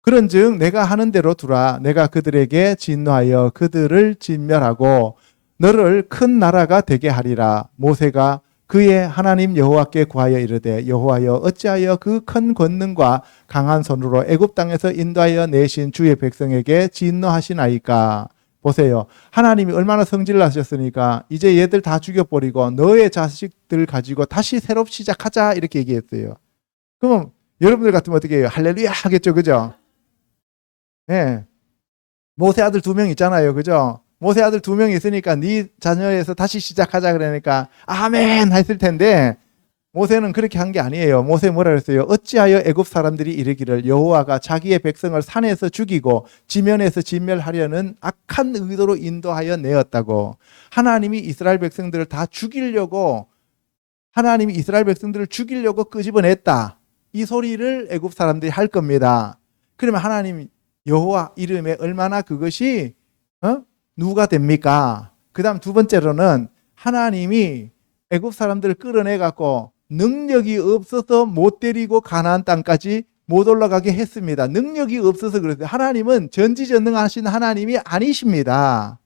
그런즉 내가 하는 대로 두라. 내가 그들에게 진노하여 그들을 진멸하고 너를 큰 나라가 되게 하리라. 모세가 그의 하나님 여호와께 구하여 이르되 여호와여 어찌하여 그 큰 권능과 강한 손으로 애굽 땅에서 인도하여 내신 주의 백성에게 진노하시나이까. 보세요. 하나님이 얼마나 성질을 하셨으니까 이제 얘들 다 죽여버리고 너의 자식들 가지고 다시 새롭게 시작하자 이렇게 얘기했어요. 그럼 여러분들 같으면 어떻게 해요? 할렐루야 하겠죠, 그죠? 예. 모세 아들 2명 있잖아요, 그죠? 모세 아들 2명 있으니까 네 자녀에서 다시 시작하자 그러니까 아멘 했을 텐데 모세는 그렇게 한 게 아니에요. 모세 뭐라 그랬어요? 어찌하여 애굽 사람들이 이르기를 여호와가 자기의 백성을 산에서 죽이고 지면에서 진멸하려는 악한 의도로 인도하여 내었다고. 하나님이 이스라엘 백성들을 다 죽이려고 하나님이 이스라엘 백성들을 죽이려고 끄집어냈다. 이 소리를 애굽 사람들이 할 겁니다. 그러면 하나님 여호와 이름에 얼마나 그것이 누가 됩니까? 그 다음 2번째로는 하나님이 애굽 사람들을 끌어내 갖고 능력이 없어서 못 데리고 가나안 땅까지 못 올라가게 했습니다. 능력이 없어서 그랬어요. 하나님은 전지전능하신 하나님이 아니십니다.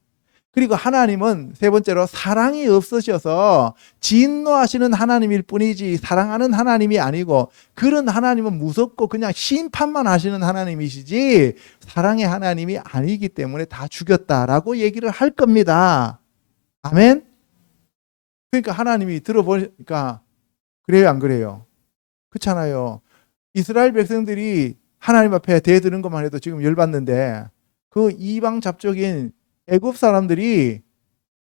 그리고 하나님은 3번째로 사랑이 없으셔서 진노하시는 하나님일 뿐이지 사랑하는 하나님이 아니고, 그런 하나님은 무섭고 그냥 심판만 하시는 하나님이시지 사랑의 하나님이 아니기 때문에 다 죽였다라고 얘기를 할 겁니다. 아멘. 그러니까 하나님이 들어보니까 그래요, 안 그래요? 그렇잖아요. 이스라엘 백성들이 하나님 앞에 대드는 것만 해도 지금 열받는데 그 이방 잡족인 애굽 사람들이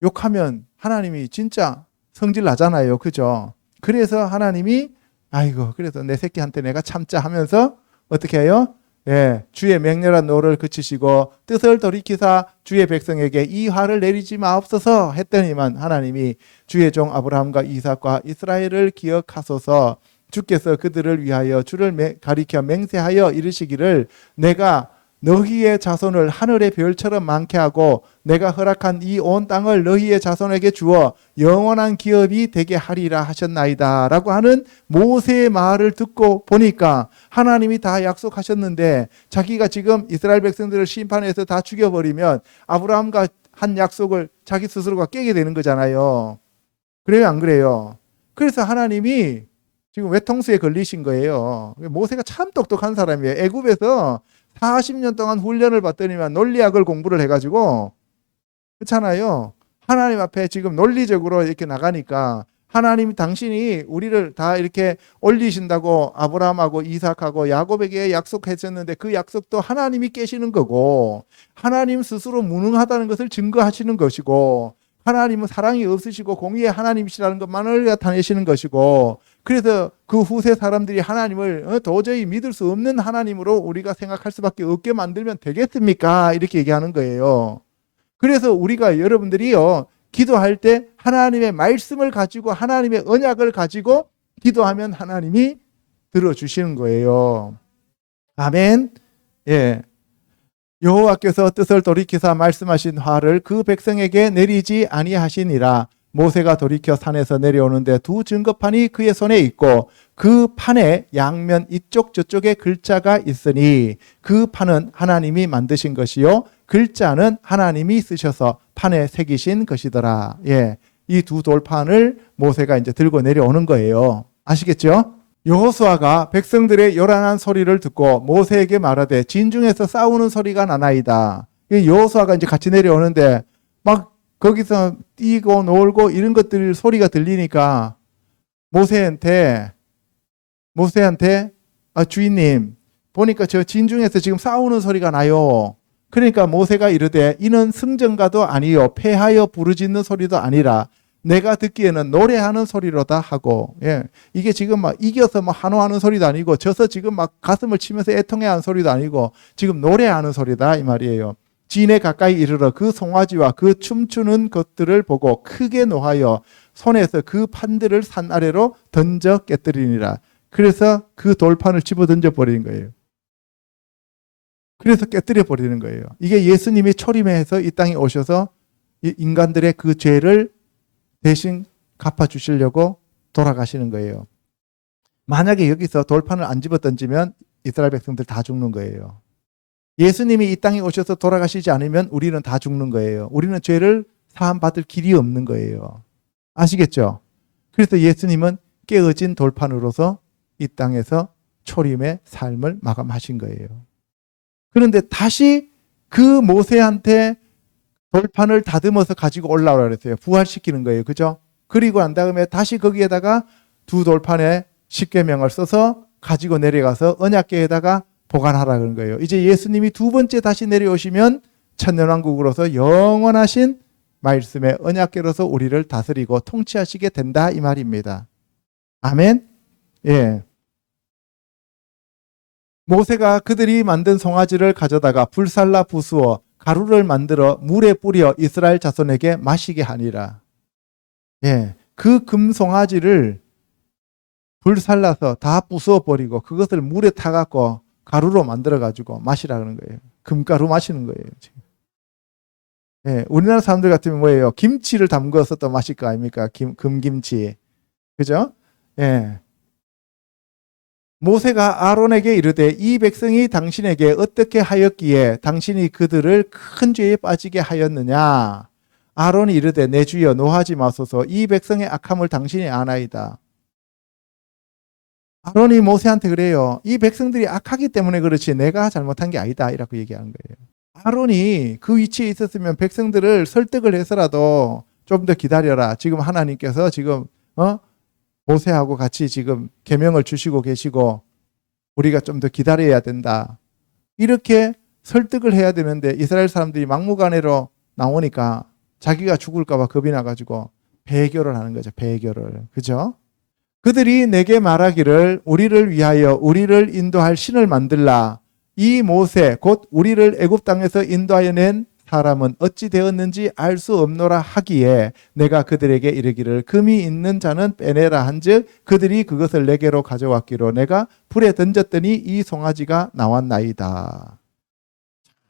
욕하면 하나님이 진짜 성질 나잖아요, 그죠? 그래서 하나님이 아이고 그래서 내 새끼한테 내가 참자 하면서 어떻게 해요? 예, 주의 맹렬한 노를 그치시고 뜻을 돌이키사 주의 백성에게 이 화를 내리지 마옵소서 했더니만 하나님이 주의 종 아브라함과 이삭과 이스라엘을 기억하소서. 주께서 그들을 위하여 주를 가리켜 맹세하여 이르시기를 내가 너희의 자손을 하늘의 별처럼 많게 하고 내가 허락한 이 온 땅을 너희의 자손에게 주어 영원한 기업이 되게 하리라 하셨나이다 라고 하는 모세의 말을 듣고 보니까 하나님이 다 약속하셨는데 자기가 지금 이스라엘 백성들을 심판해서 다 죽여버리면 아브라함과 한 약속을 자기 스스로가 깨게 되는 거잖아요. 그래요, 안 그래요? 그래서 하나님이 지금 외통수에 걸리신 거예요. 모세가 참 똑똑한 사람이에요. 애굽에서 40년 동안 훈련을 받더니만 논리학을 공부를 해가지고, 그렇잖아요. 하나님 앞에 지금 논리적으로 이렇게 나가니까 하나님 당신이 우리를 다 이렇게 올리신다고 아브라함하고 이삭하고 야곱에게 약속했었는데 그 약속도 하나님이 깨시는 거고, 하나님 스스로 무능하다는 것을 증거하시는 것이고, 하나님은 사랑이 없으시고 공의의 하나님이시라는 것만을 나타내시는 것이고, 그래서 그 후세 사람들이 하나님을 도저히 믿을 수 없는 하나님으로 우리가 생각할 수밖에 없게 만들면 되겠습니까? 이렇게 얘기하는 거예요. 그래서 우리가 여러분들이요 기도할 때 하나님의 말씀을 가지고 하나님의 언약을 가지고 기도하면 하나님이 들어주시는 거예요. 아멘. 예. 여호와께서 뜻을 돌이키사 말씀하신 화를 그 백성에게 내리지 아니하시니라. 모세가 돌이켜 산에서 내려오는데 2 증거판이 그의 손에 있고 그 판에 양면 이쪽 저쪽에 글자가 있으니 그 판은 하나님이 만드신 것이요 글자는 하나님이 쓰셔서 판에 새기신 것이더라. 예, 이 2 돌판을 모세가 이제 들고 내려오는 거예요. 아시겠죠? 여호수아가 백성들의 요란한 소리를 듣고 모세에게 말하되 진중에서 싸우는 소리가 나나이다. 여호수아가 이제 같이 내려오는데 막 거기서 뛰고 놀고 이런 것들 소리가 들리니까 모세한테 주인님 보니까 저 진중에서 지금 싸우는 소리가 나요. 그러니까 모세가 이르되 이는 승전가도 아니요 패하여 부르짖는 소리도 아니라 내가 듣기에는 노래하는 소리로다 하고, 예, 이게 지금 막 이겨서 막 환호하는 소리도 아니고 져서 지금 막 가슴을 치면서 애통해하는 소리도 아니고 지금 노래하는 소리다 이 말이에요. 진에 가까이 이르러 그 송아지와 그 춤추는 것들을 보고 크게 노하여 손에서 그 판들을 산 아래로 던져 깨뜨리니라. 그래서 그 돌판을 집어 던져 버리는 거예요. 그래서 깨뜨려 버리는 거예요. 이게 예수님이 초림해서 이 땅에 오셔서 인간들의 그 죄를 대신 갚아주시려고 돌아가시는 거예요. 만약에 여기서 돌판을 안 집어 던지면 이스라엘 백성들 다 죽는 거예요. 예수님이 이 땅에 오셔서 돌아가시지 않으면 우리는 다 죽는 거예요. 우리는 죄를 사함받을 길이 없는 거예요. 아시겠죠? 그래서 예수님은 깨어진 돌판으로서 이 땅에서 초림의 삶을 마감하신 거예요. 그런데 다시 그 모세한테 돌판을 다듬어서 가지고 올라오라 그랬어요. 부활시키는 거예요. 그죠? 그리고 난 다음에 다시 거기에다가 두 돌판에 십계명을 써서 가지고 내려가서 언약궤에다가 보관하라 그런 거예요. 이제 예수님이 두 번째 다시 내려오시면 천년왕국으로서 영원하신 말씀의 언약궤로서 우리를 다스리고 통치하시게 된다 이 말입니다. 아멘. 예. 모세가 그들이 만든 송아지를 가져다가 불살라 부수어 가루를 만들어 물에 뿌려 이스라엘 자손에게 마시게 하니라. 예. 그 금송아지를 불살라서 다 부수어 버리고 그것을 물에 타갖고 가루로 만들어 가지고 마시라 그러는 거예요. 금가루 마시는 거예요. 지금. 예. 우리나라 사람들 같으면 뭐예요? 김치를 담궈서 또 마실 거 아닙니까? 금김치. 그죠? 예. 모세가 아론에게 이르되 이 백성이 당신에게 어떻게 하였기에 당신이 그들을 큰 죄에 빠지게 하였느냐. 아론이 이르되 내 주여 노하지 마소서 이 백성의 악함을 당신이 아나이다. 아론이 모세한테 그래요. 이 백성들이 악하기 때문에 그렇지 내가 잘못한 게 아니다 이라고 얘기하는 거예요. 아론이 그 위치에 있었으면 백성들을 설득을 해서라도 좀 더 기다려라. 지금 하나님께서 지금 모세하고 같이 지금 계명을 주시고 계시고 우리가 좀 더 기다려야 된다. 이렇게 설득을 해야 되는데 이스라엘 사람들이 막무가내로 나오니까 자기가 죽을까 봐 겁이 나가지고 배교를 하는 거죠. 배교를. 그죠? 그들이 내게 말하기를 우리를 위하여 우리를 인도할 신을 만들라. 이 모세 곧 우리를 애굽 땅에서 인도하여 낸 사람은 어찌 되었는지 알 수 없노라 하기에 내가 그들에게 이르기를 금이 있는 자는 빼내라 한즉 그들이 그것을 내게로 가져왔기로 내가 불에 던졌더니 이 송아지가 나왔나이다.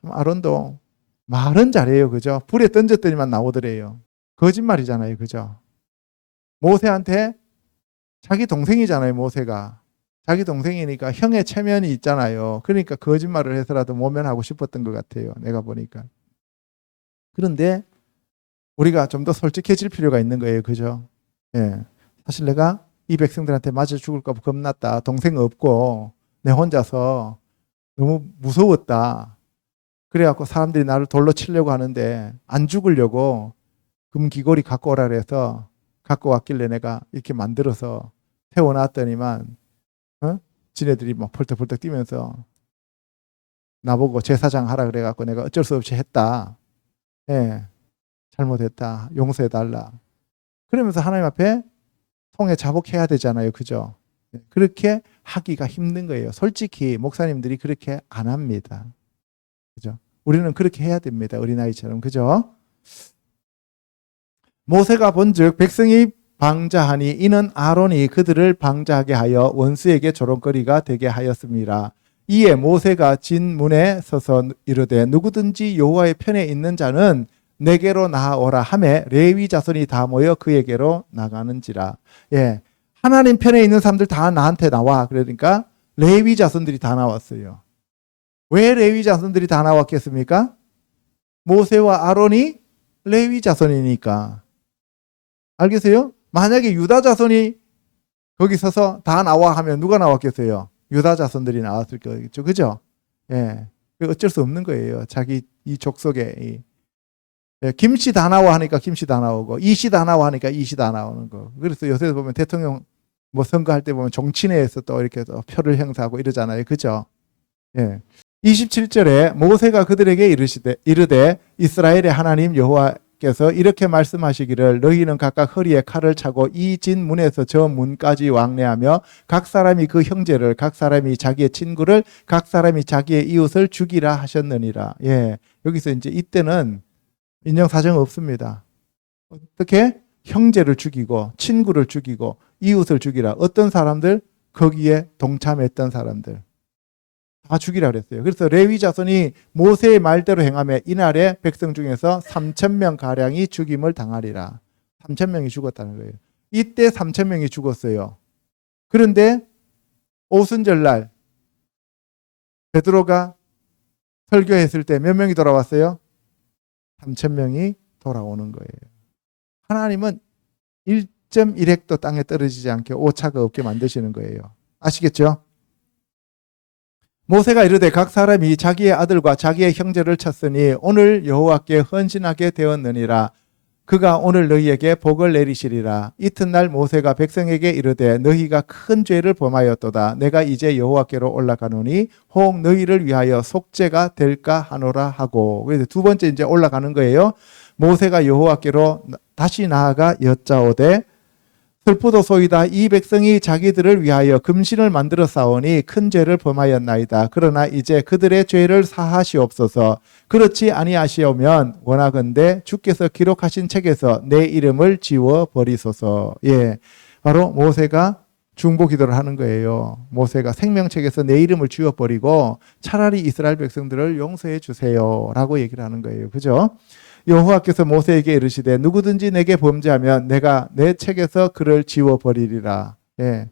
아론도 말은 잘해요. 그죠? 불에 던졌더니만 나오더래요. 거짓말이잖아요. 그죠? 모세한테 자기 동생이잖아요. 모세가. 자기 동생이니까 형의 체면이 있잖아요. 그러니까 거짓말을 해서라도 모면하고 싶었던 것 같아요. 내가 보니까. 그런데 우리가 좀 더 솔직해질 필요가 있는 거예요. 그죠? 예. 사실 내가 이 백성들한테 맞아 죽을까 봐 겁났다. 동생 없고 내 혼자서 너무 무서웠다. 그래갖고 사람들이 나를 돌로 치려고 하는데 안 죽으려고 금귀고리 갖고 오라 그래서 갖고 왔길래 내가 이렇게 만들어서 태워놨더니만 지네들이 막 펄떡펄떡 뛰면서 나보고 제사장 하라 그래갖고 내가 어쩔 수 없이 했다. 예, 잘못했다. 용서해달라. 그러면서 하나님 앞에 통해 자복해야 되잖아요. 그죠? 그렇게 하기가 힘든 거예요. 솔직히 목사님들이 그렇게 안 합니다. 그죠? 우리는 그렇게 해야 됩니다. 어린아이처럼. 그죠? 모세가 본즉 백성이 방자하니 이는 아론이 그들을 방자하게 하여 원수에게 조롱거리가 되게 하였습니다. 이에 모세가 진 문에 서서 이르되 누구든지 여호와의 편에 있는 자는 내게로 나아오라 하매 레위 자손이 다 모여 그에게로 나가는지라. 예, 하나님 편에 있는 사람들 다 나한테 나와. 그러니까 레위 자손들이 다 나왔어요. 왜 레위 자손들이 다 나왔겠습니까? 모세와 아론이 레위 자손이니까. 알겠어요? 만약에 유다 자손이 거기 서서 다 나와 하면 누가 나왔겠어요? 유다 자손들이 나왔을 거겠죠. 그죠? 예. 어쩔 수 없는 거예요. 자기 이 족속에. 예. 김씨 다 나와 하니까 김씨 다 나오고, 이씨 다 나와 하니까 이씨 다 나오는 거. 그래서 요새 보면 대통령 뭐 선거할 때 보면 정치내에서 또 이렇게 또 표를 행사하고 이러잖아요. 그죠? 예. 27절에 모세가 그들에게 이르되 이스라엘의 하나님 여호와께서 이렇게 말씀하시기를 너희는 각각 허리에 칼을 차고 이 진 문에서 저 문까지 왕래하며 각 사람이 그 형제를 각 사람이 자기의 친구를 각 사람이 자기의 이웃을 죽이라 하셨느니라. 예. 여기서 이제 이때는 인정사정 없습니다. 어떻게 형제를 죽이고 친구를 죽이고 이웃을 죽이라. 어떤 사람들? 거기에 동참했던 사람들 다 죽이라 그랬어요. 그래서 레위 자손이 모세의 말대로 행하며 이날에 백성 중에서 3,000명 가량이 죽임을 당하리라. 3,000명이 죽었다는 거예요. 이때 3,000명이 죽었어요. 그런데 오순절날 베드로가 설교했을 때 몇 명이 돌아왔어요? 3,000명이 돌아오는 거예요. 하나님은 1.1획도 땅에 떨어지지 않게 오차가 없게 만드시는 거예요. 아시겠죠? 모세가 이르되 각 사람이 자기의 아들과 자기의 형제를 쳤으니 오늘 여호와께 헌신하게 되었느니라. 그가 오늘 너희에게 복을 내리시리라. 이튿날 모세가 백성에게 이르되 너희가 큰 죄를 범하였도다. 내가 이제 여호와께로 올라가노니 혹 너희를 위하여 속죄가 될까 하노라 하고. 그래서 두 번째 이제 올라가는 거예요. 모세가 여호와께로 다시 나아가 여짜오되 슬프도소이다. 이 백성이 자기들을 위하여 금신을 만들어 싸우니 큰 죄를 범하였나이다. 그러나 이제 그들의 죄를 사하시옵소서. 그렇지 아니하시오면 원하건대 주께서 기록하신 책에서 내 이름을 지워 버리소서. 예, 바로 모세가 중보 기도를 하는 거예요. 모세가 생명책에서 내 이름을 지워 버리고 차라리 이스라엘 백성들을 용서해 주세요라고 얘기를 하는 거예요. 그죠? 여호와께서 모세에게 이르시되 누구든지 내게 범죄하면 내가 내 책에서 그를 지워버리리라. 예.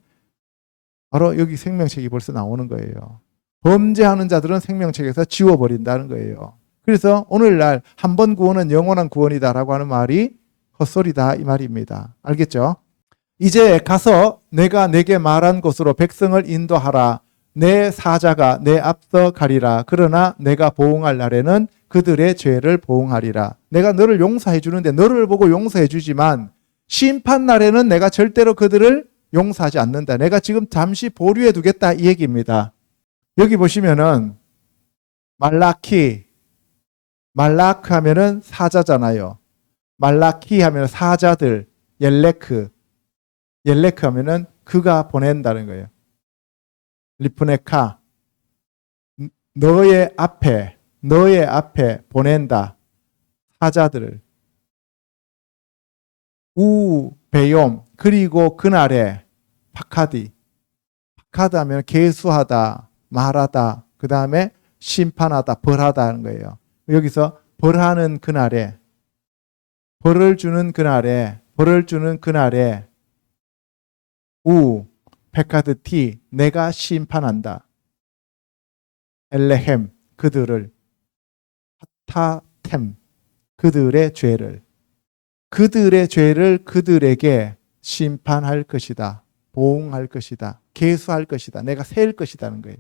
바로 여기 생명책이 벌써 나오는 거예요. 범죄하는 자들은 생명책에서 지워버린다는 거예요. 그래서 오늘날 한 번 구원은 영원한 구원이다라고 하는 말이 헛소리다 이 말입니다. 알겠죠? 이제 가서 내가 내게 말한 곳으로 백성을 인도하라. 내 사자가 내 앞서 가리라. 그러나 내가 보응할 날에는 그들의 죄를 보응하리라. 내가 너를 용서해 주는데 너를 보고 말해 주지만 심판 날에는 내가 절대로 그들을 용서하지 않는다. 내가 지금 잠시 보류해 두겠다 이 얘기입니다. 여기 보시면은 말라키 하면은 사자잖아요. 말라키 하면 사자들, 옐레크 하면은 그가 보낸다는 거예요. 리프네카 너의 앞에 보낸다. 사자들을. 베욤 그리고 그날에 파카드 하면 계수하다, 말하다, 그 다음에 심판하다, 벌하다 하는 거예요. 여기서 벌하는 그날에, 벌을 주는 그날에 페카드티 내가 심판한다. 엘레헴 그들을, 하타템 그들의 죄를 그들에게 심판할 것이다. 보응할 것이다. 계수할 것이다. 내가 세울 것이다는 거예요.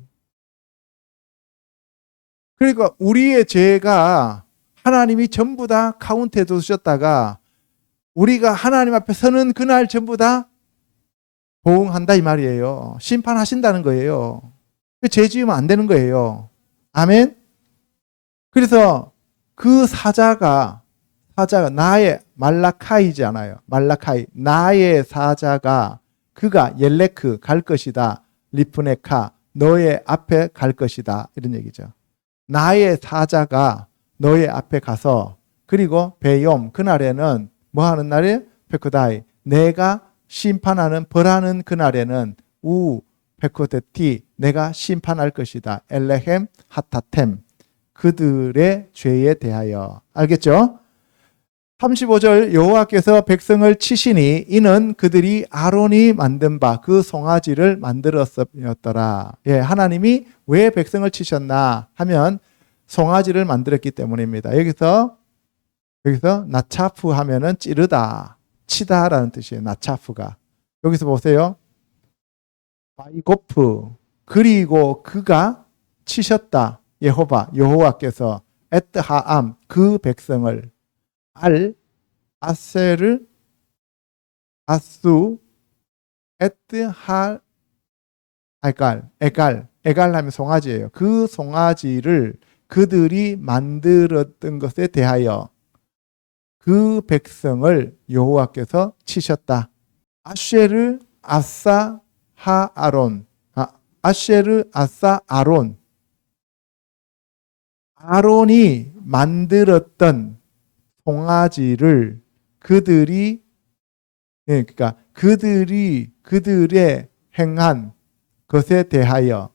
그러니까 우리의 죄가 하나님이 전부 다 카운트해 두셨다가 우리가 하나님 앞에 서는 그날 전부 다 보응한다 이 말이에요. 심판하신다는 거예요. 죄 지으면 안 되는 거예요. 아멘. 그래서 그 사자가 나의 말라카이잖아요. 말라카이 나의 사자가 그가 옐레크 갈 것이다. 리프네카 너의 앞에 갈 것이다. 이런 얘기죠. 나의 사자가 너의 앞에 가서 그리고 베욤 그날에는 뭐 하는 날이에요? 페크다이 내가 심판하는 벌하는 그날에는 페코데티 내가 심판할 것이다. 엘레헴 하타템 그들의 죄에 대하여. 알겠죠? 35절 여호와께서 백성을 치시니 이는 그들이 아론이 만든 바 그 송아지를 만들었었더라. 예, 하나님이 왜 백성을 치셨나 하면 송아지를 만들었기 때문입니다. 여기서 나차프 하면은 찌르다, 치다라는 뜻이에요. 나차프가. 여기서 보세요. 바이고프 그리고 그가 치셨다. 여호와께서 에트하암 그 백성을 아세르 아수 에트하 에갈 하면 송아지예요. 그 송아지를 그들이 만들었던 것에 대하여 그 백성을 여호와께서 치셨다. 아쉐르 아사 하 아론 아쉐르 아사 아론이 만들었던 송아지를 그들이 그들의 행한 것에 대하여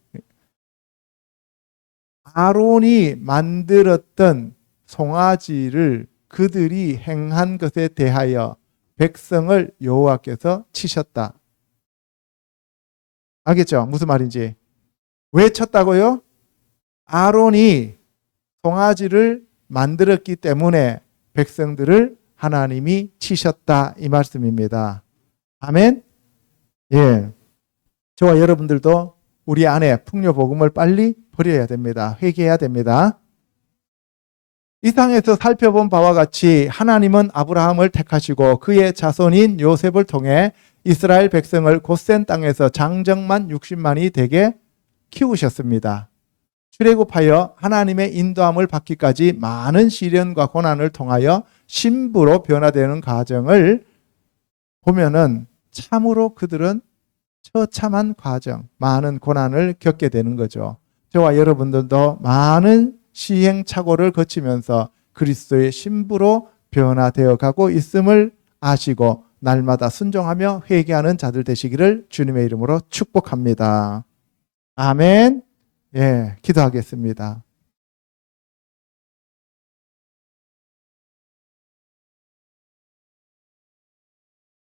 아론이 만들었던 송아지를 그들이 행한 것에 대하여 백성을 여호와께서 치셨다. 알겠죠? 무슨 말인지. 왜 쳤다고요? 아론이 송아지를 만들었기 때문에 백성들을 하나님이 치셨다 이 말씀입니다. 아멘. 예. 저와 여러분들도 우리 안에 풍요복음을 빨리 버려야 됩니다. 회개해야 됩니다. 이 상에서 살펴본 바와 같이 하나님은 아브라함을 택하시고 그의 자손인 요셉을 통해 이스라엘 백성을 곧센 땅에서 장정만 60만이 되게 키우셨습니다. 출애굽하여 하나님의 인도함을 받기까지 많은 시련과 고난을 통하여 신부로 변화되는 과정을 보면은 참으로 그들은 처참한 과정, 많은 고난을 겪게 되는 거죠. 저와 여러분들도 많은 시행착오를 거치면서 그리스도의 신부로 변화되어 가고 있음을 아시고 날마다 순종하며 회개하는 자들 되시기를 주님의 이름으로 축복합니다. 아멘. 예, 기도하겠습니다.